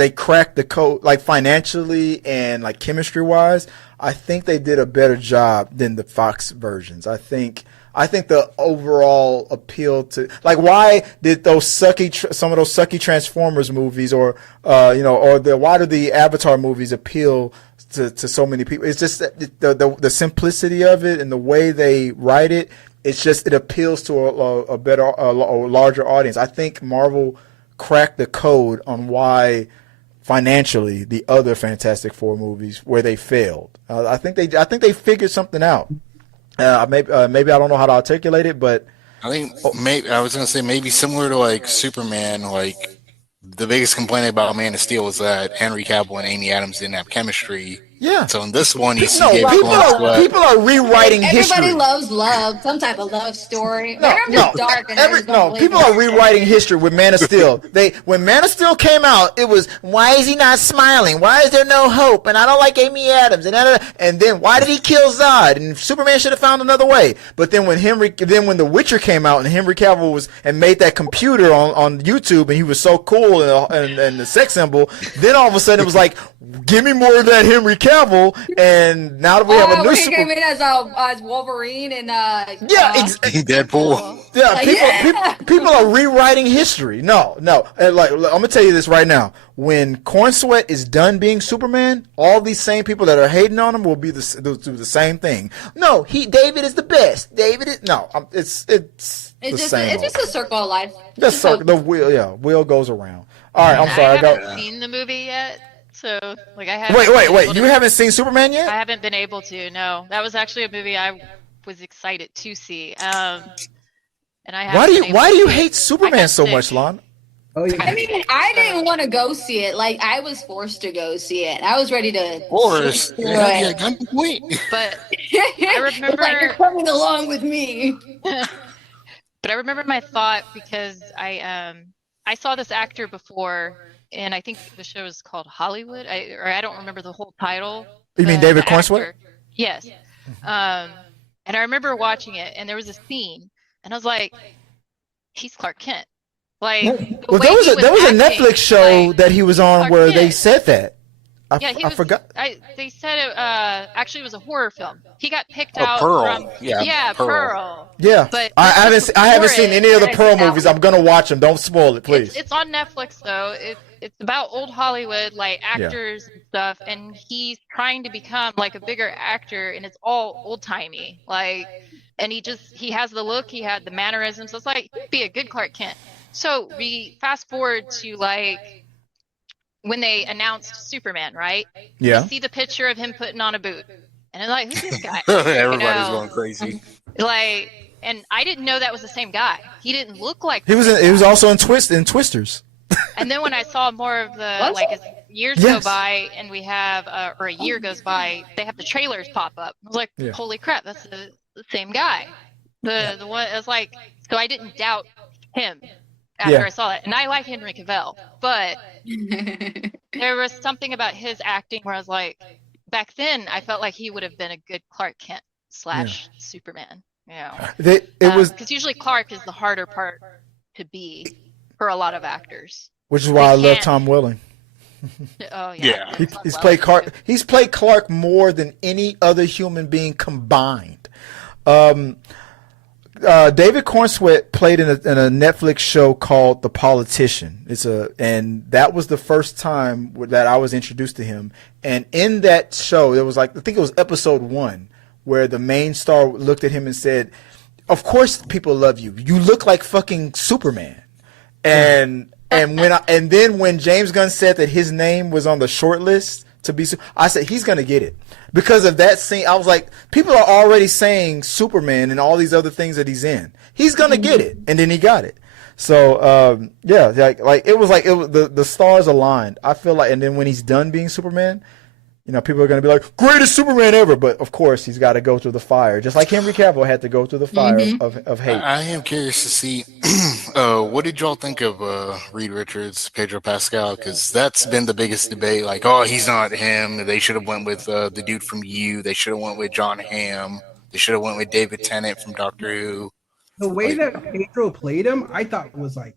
cracked the code, like financially and like chemistry wise. I think they did a better job than the Fox versions. I think the overall appeal to, like, why did some of those sucky Transformers movies why do the Avatar movies appeal to so many people? It's just the simplicity of it and the way they write it. It's just, it appeals to a larger audience. I think Marvel cracked the code on why financially the other Fantastic Four movies where they failed. I think they figured something out. Maybe I don't know how to articulate it, but I think I was gonna say maybe similar to like Superman. Like the biggest complaint about Man of Steel was that Henry Cavill and Amy Adams didn't have chemistry. Yeah. So in this one, you see people are rewriting history. Everybody loves love, some type of love story. People are rewriting history with Man of Steel. When Man of Steel came out, it was, why is he not smiling? Why is there no hope? And I don't like Amy Adams. And then why did he kill Zod? And Superman should have found another way. But then when The Witcher came out and Henry Cavill made that computer on YouTube and he was so cool and the sex symbol, then all of a sudden it was like, give me more of that Henry Cavill. And now that we have a new he came in as Wolverine and Deadpool. Yeah, people are rewriting history. No. I'm gonna tell you this right now. When Corn Sweat is done being Superman, all these same people that are hating on him will do the same thing. No, David is the best. David is it's the same it's old. just a circle of life. Just circle. The wheel, wheel goes around. All right, I'm sorry. I I haven't got. seen the movie yet, so like I haven't been Wait. able You to. haven't seen Superman I yet? haven't been able to. No, that was actually a movie I was excited to see. And I haven't been able Why to do you see it. hate I Superman got so sick. much, Lon? Oh yeah. I mean, I didn't want to go see it. Like, I was forced to go see it. I was ready to Of sit course, through they had you it. at gunpoint. But I It's like, you're remember, coming along with me. but I remember my thought because I saw this actor before, and I think the show is called Hollywood. I don't remember the whole title. You mean David The Cornsweet? actor, yes. And I remember watching it, and there was a scene, and I was like, he's Clark Kent. Like the Well, way he there was a acting, Netflix show like, that he was on Clark where they Kent. said that. Yeah, he I was. forgot. They said it. Actually, it was a horror film. He got picked Oh, out Pearl. from. Yeah, Pearl. Pearl. Yeah, But I this was haven't before seen it. any of the I Pearl see that movies. one. I'm gonna watch them. Don't spoil it, please. It's on Netflix though. It's about old Hollywood, like Yeah. actors and stuff, and he's trying to become like a bigger actor, and it's all old timey. Like, and he has the look, he had the mannerisms. It's like he'd be a good Clark Kent. So we fast forward to like when they announced Superman, right? Yeah. You see the picture of him putting on a boot, and I'm like, who's this guy? Everybody's know, going crazy. Like, and I didn't know that was the same guy. He didn't look like He the was same he was guy. also in Twisters. And then when I saw more of the Was like it? as years Yes. go by and we have or a year goes by, they have the trailers pop up. I was like, Yeah. holy crap, that's the same guy. The one I was like, so I didn't doubt him after Yeah. I saw that. And I like Henry Cavill, but there was something about his acting where I was like, back then I felt like he would have been a good Clark Kent / Superman. You know, It was, because usually Clark is the harder part to be for a lot of actors. which is why I they love can't- Tom Welling. Oh yeah, Yeah. He's played Clark. He's played Clark more than any other human being combined. David Cornsweet played in a Netflix show called The Politician. And that was the first time that I was introduced to him. And in that show, there was I think it was episode 1, where the main star looked at him and said, "Of course, people love you. You look like fucking Superman." And then when James Gunn said that his name was on the short list to be, I said he's gonna get it because of that scene. I was like, people are already saying Superman and all these other things that he's in. He's gonna get it, and then he got it. So yeah, it was the stars aligned. I feel like, and then when he's done being Superman, people are gonna be like, greatest Superman ever. But of course, he's got to go through the fire, just like Henry Cavill had to go through the fire of hate. I am curious to see what did y'all think of Reed Richards, Pedro Pascal? Because that's been the biggest debate. Like, oh, he's not him. They should have went with the dude from You. They should have went with John Hamm. They should have went with David Tennant from Doctor Who. The way that Pedro played him, I thought was like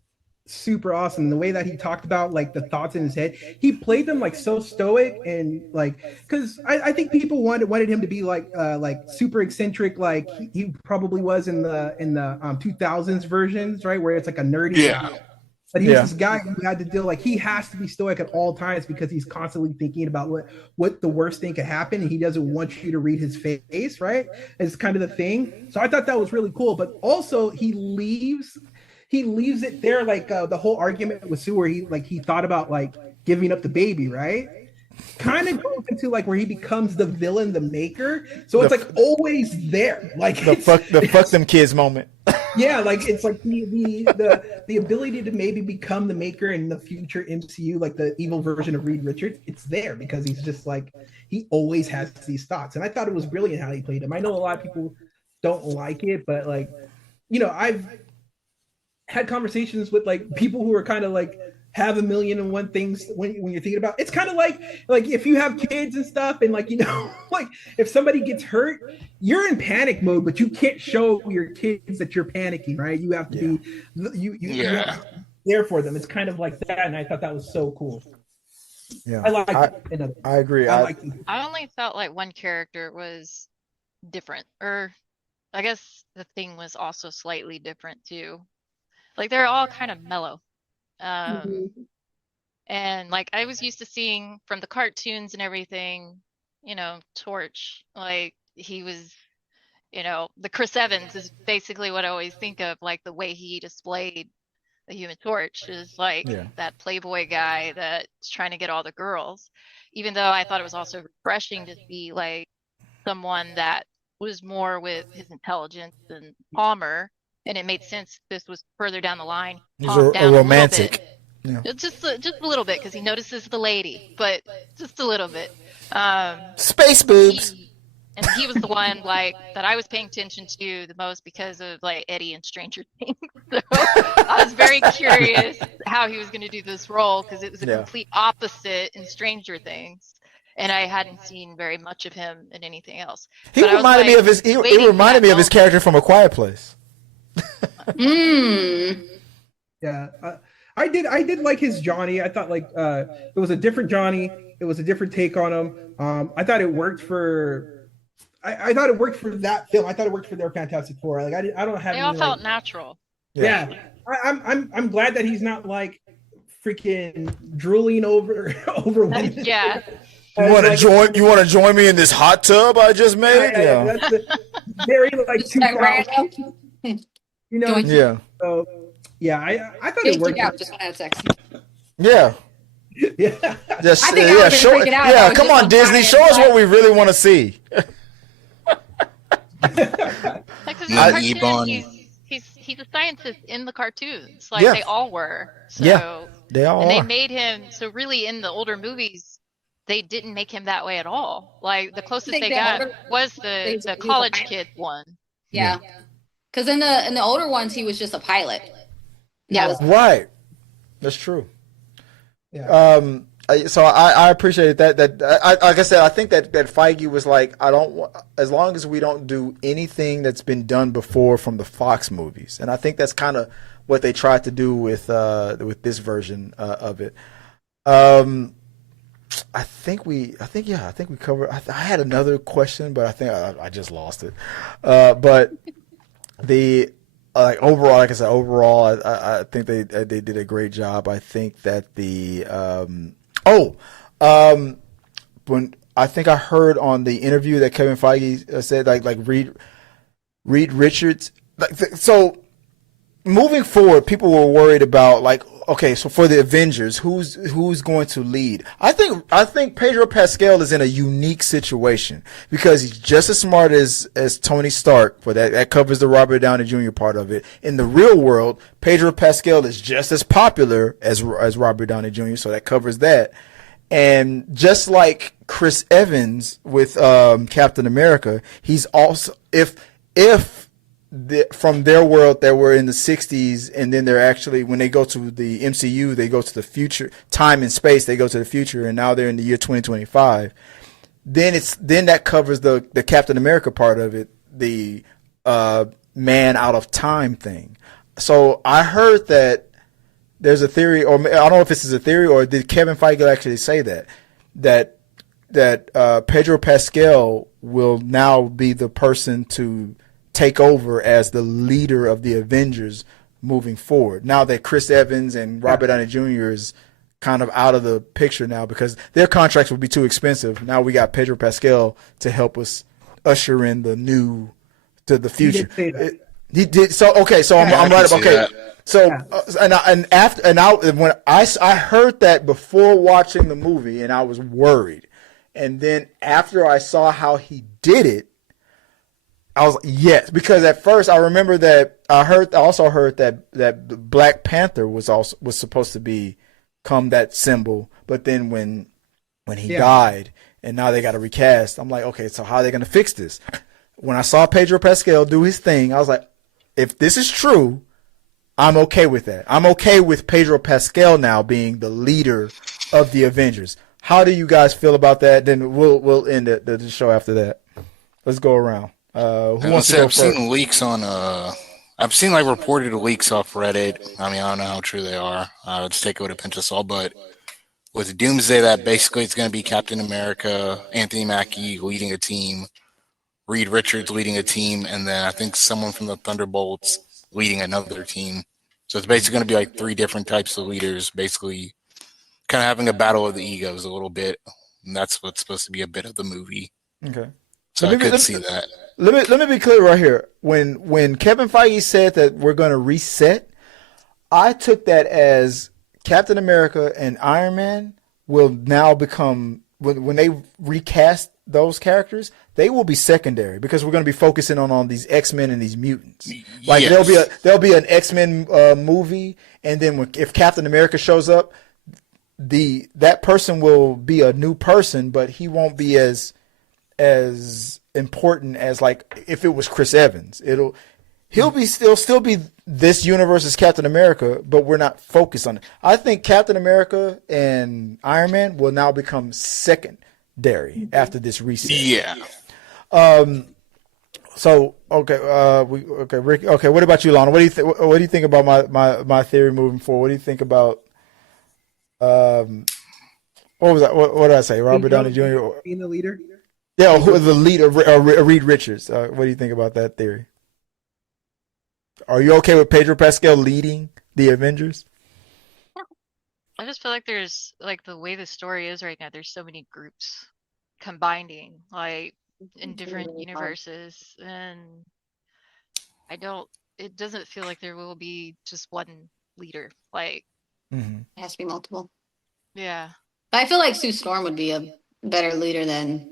super awesome. The way that he talked about like the thoughts in his head, he played them like so stoic and like, because I think people wanted him to be like super eccentric, like he probably was in the 2000s versions, right, where it's like a nerdy guy. But he was this guy who had to deal, like, he has to be stoic at all times because he's constantly thinking about what the worst thing could happen, and he doesn't want you to read his face, right? It's kind of the thing. So I thought that was really cool. But also he leaves it there, like the whole argument with Sue, where he thought about like giving up the baby, right? Kind of goes into like where he becomes the villain, the maker. So it's like always there, like the fuck them kids moment. Yeah, like it's like the ability to maybe become the maker in the future MCU, like the evil version of Reed Richards. It's there because he's just like, he always has these thoughts, and I thought it was brilliant how he played him. I know a lot of people don't like it, but like, I've had conversations with like people who are kind of like have a million and one things when you're thinking about. It's kind of like if you have kids and stuff, and like like if somebody gets hurt, you're in panic mode, but you can't show your kids that you're panicking, right? You have to be you have to be there for them. It's kind of like that, and I thought that was so cool. Yeah, I agree. I only felt like one character was different, or I guess the Thing was also slightly different too. Like they're all kind of mellow. And like I was used to seeing from the cartoons and everything, Torch, like he was the Chris Evans is basically what I always think of, like the way he displayed the Human Torch is like that playboy guy that's trying to get all the girls. Even though I thought it was also refreshing to see like someone that was more with his intelligence than Palmer, and it made sense this was further down the line. He's a romantic. Yeah. Just a little bit because he notices the lady, but just a little bit. Space boobs. He was the one like that I was paying attention to the most because of like Eddie and Stranger Things. So I was very curious how he was going to do this role because it was a complete opposite in Stranger Things, and I hadn't seen very much of him in anything else. He reminded me of his. He reminded me of his character from A Quiet Place. Yeah, I did like his Johnny. I thought like it was a different Johnny. It was a different take on him. I thought it worked for. I thought it worked for that film. I thought it worked for their Fantastic Four. Like I don't have. They all felt natural. Yeah, I'm glad that he's not like freaking drooling over women. Yeah. You want to join? You want to join me in this hot tub I just made? Yeah. That's very like 2000. Yeah. So yeah, I thought it worked. Just want to have sex. Yeah. Yeah. Just I think show. Yeah, come on, Disney, show us what we really want to see. He's a scientist in the cartoons, like they all were. So, they all and are. they made him so really in the older movies. They didn't make him that way at all. Like the closest they got was the college kid one. Yeah, because in the older ones he was just a pilot. Yeah, right. That's true. Yeah. So I appreciate that. Like I said, I think that Feige was like, I don't want, as long as we don't do anything that's been done before from the Fox movies, and I think that's kind of what they tried to do with this version of it. I think we covered. I had another question, but I think I just lost it. But the overall, like I said, I think they did a great job. I think that when I think I heard on the interview that Kevin Feige said like Reed Richards, so moving forward, people were worried about like, okay, so for the Avengers, who's going to lead? I think Pedro Pascal is in a unique situation because he's just as smart as Tony Stark. For that covers the Robert Downey Jr. part of it. In the real world, Pedro Pascal is just as popular as Robert Downey Jr. So that covers that. And just like Chris Evans with Captain America, he's also from their world that were in the 60s, and then they're actually, when they go to the MCU, they go to the future, time and space, they go to the future, and now they're in the year 2025. Then that covers the Captain America part of it, the man out of time thing. So I heard that there's a theory, or I don't know if this is a theory, or did Kevin Feige actually say that Pedro Pascal will now be the person to take over as the leader of the Avengers moving forward. Now that Chris Evans and Robert Downey Jr. is kind of out of the picture now because their contracts would be too expensive. Now we got Pedro Pascal to help us usher in the future. He did. So okay. So I'm right. Okay. That. So when I heard that before watching the movie, and I was worried, and then after I saw how he did it, I was like, yes, because at first I remember that I also heard that Black Panther was supposed to become that symbol, but then when he died and now they got to recast, I'm like, okay, so how are they going to fix this? When I saw Pedro Pascal do his thing, I was like, if this is true, I'm okay with that. I'm okay with Pedro Pascal now being the leader of the Avengers. How do you guys feel about that? Then we'll end the show after that. Let's go around. I've seen leaks on I've seen like reported leaks off Reddit. I mean, I don't know how true they are. Let's take it with a pinch of salt. But with Doomsday, that basically it's going to be Captain America, Anthony Mackie leading a team, Reed Richards leading a team, and then I think someone from the Thunderbolts leading another team. So it's basically going to be like three different types of leaders, basically kind of having a battle of the egos a little bit. And that's what's supposed to be a bit of the movie. Okay. So I could see that. Let me be clear right here. When Kevin Feige said that we're going to reset, I took that as Captain America and Iron Man will now become, when they recast those characters, they will be secondary because we're going to be focusing on these X-Men and these mutants. Like Yes. there'll be an X-Men movie, and then if Captain America shows up, that person will be a new person, but he won't be as important as like if it was Chris Evans. He'll still be this universe's Captain America, but we're not focused on it. I think Captain America and Iron Man will now become secondary after this reset. Yeah. So Rick. Okay, what about you, Lana? What do you think about my theory moving forward? What do you think about what was that? What did I say? Robert Downey Jr. being the leader. Yeah, who the leader? Reed Richards. What do you think about that theory? Are you okay with Pedro Pascal leading the Avengers? I just feel like there's like the way the story is right now, there's so many groups combining like in different universes, and it doesn't feel like there will be just one leader. Like Mm-hmm. It has to be multiple. yeah. But I feel like Sue Storm would be a better leader than,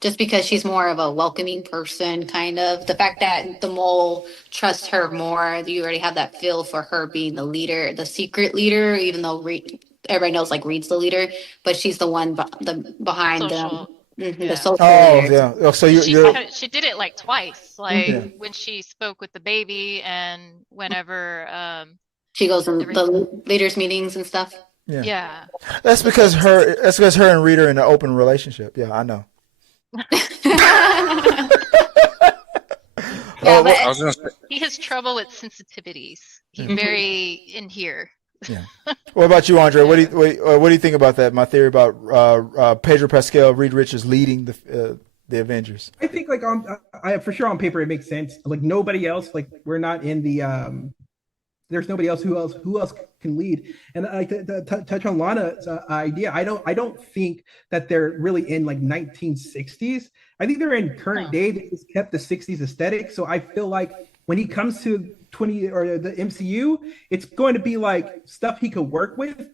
just because she's more of a welcoming person, kind of. The fact that the mole trusts her more, you already have that feel for her being the leader, the secret leader, even though everybody knows like Reed's the leader, but she's the one behind Social. the social Oh leader. yeah. Oh, so She did it like twice, like when she spoke with the baby and whenever She goes in the leaders' meetings and stuff. yeah. That's because her and Reed are in an open relationship. Yeah, I know. Yeah, but I was gonna say, He has trouble with sensitivities. He's very in here. Yeah. What about you, Andre? What do you think about that? My theory about Pedro Pascal, Reed Richards leading the Avengers. I think like for sure on paper it makes sense. Like nobody else, like we're not in the there's nobody else who else can lead. And like to touch on Lana's idea, I don't think that they're really in like 1960s. I think they're in current day. They just kept the 60s aesthetic. So I feel like when he comes to 20 or the MCU, it's going to be like stuff he could work with.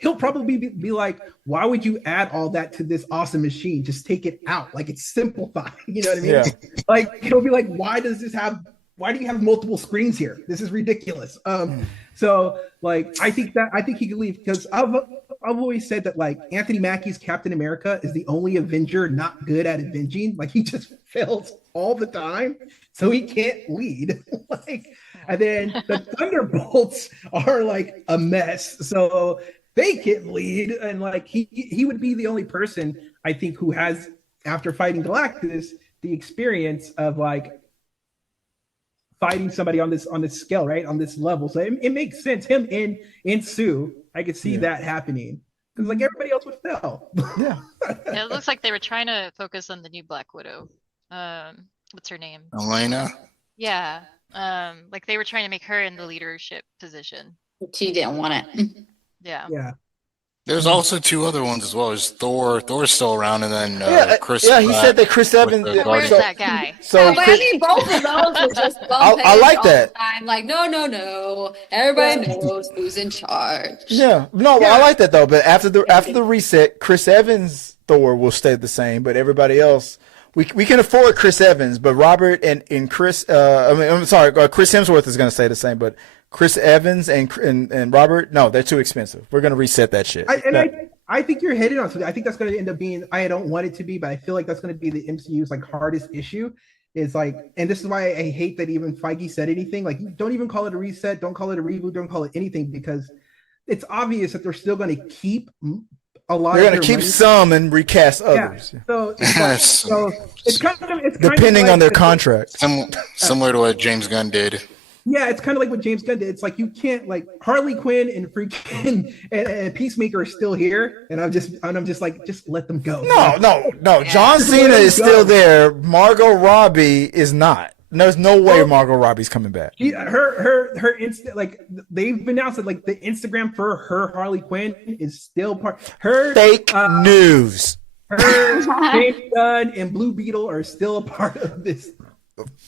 He'll probably be like, why would you add all that to this awesome machine? Just take it out. Like it's simplified. You know what I mean? Yeah. Like he'll be like, why do you have multiple screens here? This is ridiculous. So like I think he could leave because I've always said that like Anthony Mackie's Captain America is the only Avenger not good at avenging. Like he just fails all the time, so he can't lead. And then the Thunderbolts are like a mess, so they can't lead. And like he would be the only person I think who has, after fighting Galactus, the experience of like fighting somebody on this scale, right, on this level. So it makes sense. Him in Sue, I could see that happening because like everybody else would fail. Yeah. It looks like they were trying to focus on the new Black Widow. What's her name? Elena. Yeah. Like they were trying to make her in the leadership position. She didn't want it. Yeah. Yeah. There's also two other ones as well. There's Thor. Thor's still around, and then Chris. Yeah, he said that Chris Evans. Where's that guy? So But I mean, both of those were just I like that. I'm like, no. Everybody knows who's in charge. Yeah, no, I like that though. But after the reset, Chris Evans Thor will stay the same, but everybody else, we can afford Chris Evans, but Robert and Chris. I'm sorry, Chris Hemsworth is going to stay the same, but Chris Evans and Robert, no, they're too expensive. We're going to reset that shit. I think you're headed on something. I think that's going to end up being, I don't want it to be, but I feel like that's going to be the MCU's like hardest issue. Is like, and this is why I hate that even Feige said anything. Like, don't even call it a reset, don't call it a reboot, don't call it anything, because it's obvious that they're still going to keep a lot. They're going to keep some and recast others. Yeah. So it's kind of depending on their contract. Similar to what James Gunn did. Yeah, it's kind of like what James Gunn did. It's like you can't, like, Harley Quinn and freaking and Peacemaker are still here, and I'm just like, just let them go. No. John Cena is still there. Margot Robbie is not. There's no way Margot Robbie's coming back. Her like they've announced that like the Instagram for her Harley Quinn is still part. Her fake news. James Gunn, and Blue Beetle are still a part of this.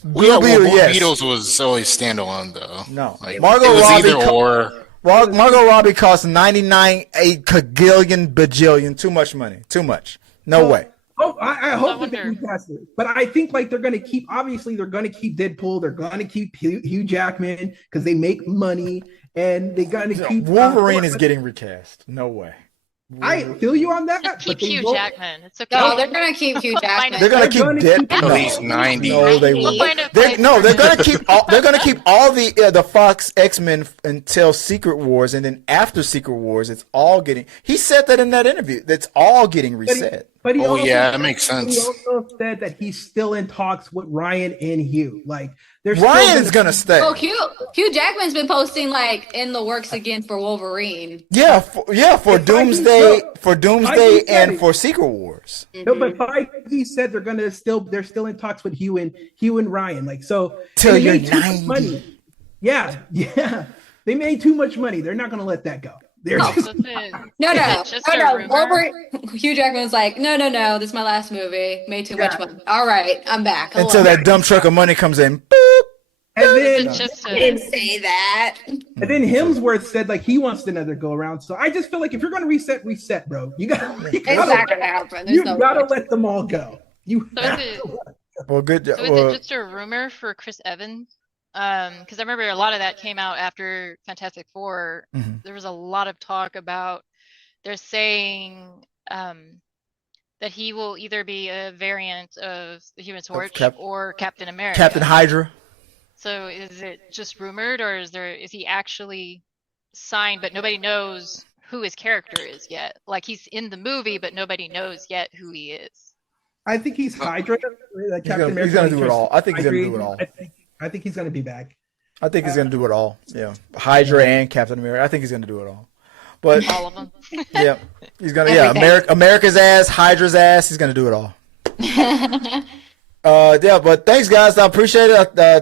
Blue Beetles was always standalone though. No, like, Margot it was Robbie either or. Margot Robbie cost 99 a kagillion bajillion. Too much money. Too much. No way. Oh, I hope that they recast it, but I think like they're gonna keep. Obviously, they're gonna keep Deadpool. They're gonna keep Hugh Jackman because they make money, and they're gonna keep Wolverine is getting recast. No way. I feel you on that. Keep Hugh Jackman. It's okay. No, they're gonna keep Hugh Jackman. They're gonna keep Deadpool. At least 90. No, they won't. They're gonna keep all. They're gonna keep all the Fox X-Men until Secret Wars, and then after Secret Wars, it's all getting. He said that in that interview. That's all getting reset. But he also, that makes sense. He also said that he's still in talks with Ryan and Hugh. Like, Ryan's gonna stay. Oh, Hugh Jackman's been posting like in the works again for Wolverine. Yeah, for Doomsday, and for Secret Wars. No, but he said they're still in talks with Hugh and Ryan. Like, so till you're 90. Yeah, they made too much money. They're not gonna let that go. No. Hugh Jackman's like, no. This is my last movie. Made too much money. All right, I'm back. Hello. Until that dump truck of money comes in. Boop. And then I didn't say that. And then Hemsworth said like he wants another go around. So I just feel like if you're gonna reset, bro. You gotta let them all go. Well, good. So is it just a rumor for Chris Evans? Because I remember a lot of that came out after Fantastic Four. Mm-hmm. There was a lot of talk about they're saying that he will either be a variant of the Human Torch or Captain America. Captain Hydra. So is it just rumored, or is he actually signed, but nobody knows who his character is yet? Like he's in the movie, but nobody knows yet who he is. I think he's Hydra. He's gonna do it all. I think he's gonna do it all. I think he's going to be back. I think he's going to do it all. Yeah. Hydra and Captain America. I think he's going to do it all. But all of them. Yeah. He's going to, America's ass, Hydra's ass. He's going to do it all. Yeah, but thanks, guys. I appreciate it. I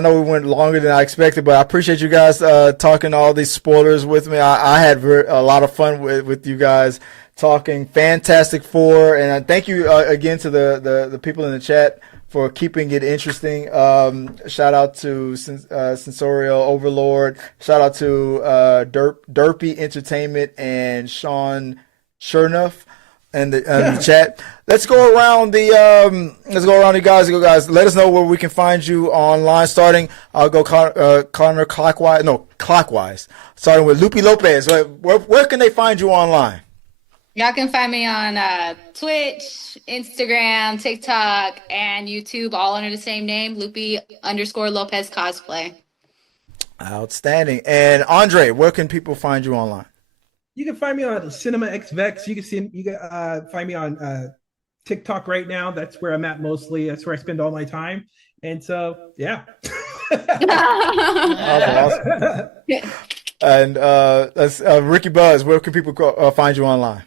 know we went longer than I expected, but I appreciate you guys talking all these spoilers with me. I had a lot of fun with you guys talking Fantastic Four. And thank you again to the people in the chat for keeping it interesting. Shout out to Sensorial Overlord. Shout out to Derpy Entertainment and Sean Chernoff in the chat. Let's go around you guys. Let us know where we can find you online. Starting, I'll go Connor clockwise. Starting with Lupe Lopez. Where can they find you online? Y'all can find me on Twitch, Instagram, TikTok, and YouTube, all under the same name, Lupe_Lopez Cosplay. Outstanding. And Andre, where can people find you online? You can find me on Cinema XVex. You can find me on TikTok right now. That's where I'm at mostly. That's where I spend all my time. And so, yeah. Awesome. And that's Ricky Buzz. Where can people find you online?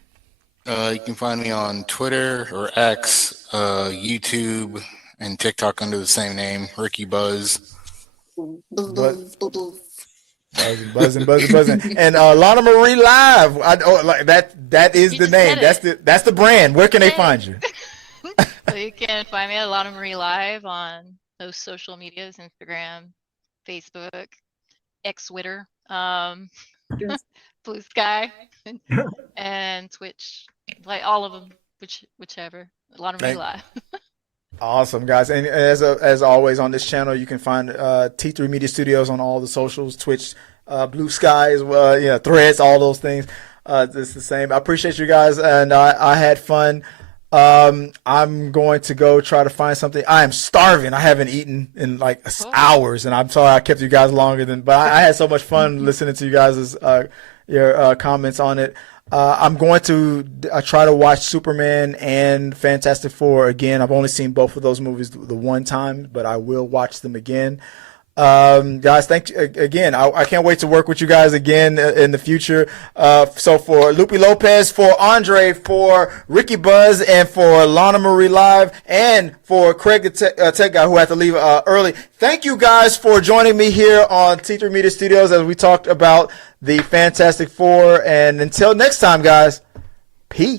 You can find me on Twitter or X, YouTube, and TikTok under the same name, Ricky Buzz. Buzzing. And Lana Marie Live. That is the name. That's the brand. Where can they find you? So you can find me at Lana Marie Live on those social medias, Instagram, Facebook, X-Twitter, Blue Sky, and Twitch. Like all of them, whichever. Lana Marie Live. Awesome, guys. And as always on this channel, you can find T3 Media Studios on all the socials, Twitch, Blue Sky as well, Threads, all those things. It's the same. I appreciate you guys, and I had fun. I'm going to go try to find something. I am starving. I haven't eaten in like hours, and I'm sorry I kept you guys longer but I had so much fun listening to you guys' your comments on it. I'm going to try to watch Superman and Fantastic Four again. I've only seen both of those movies the one time, but I will watch them again. Guys, thank you again. I can't wait to work with you guys again in the future. So for Lupe Lopez, for Andre, for Ricky Buzz, and for Lana Marie Live, and for Craig the tech guy who had to leave early. Thank you guys for joining me here on T3 Media Studios as we talked about the Fantastic Four. And until next time, guys, peace.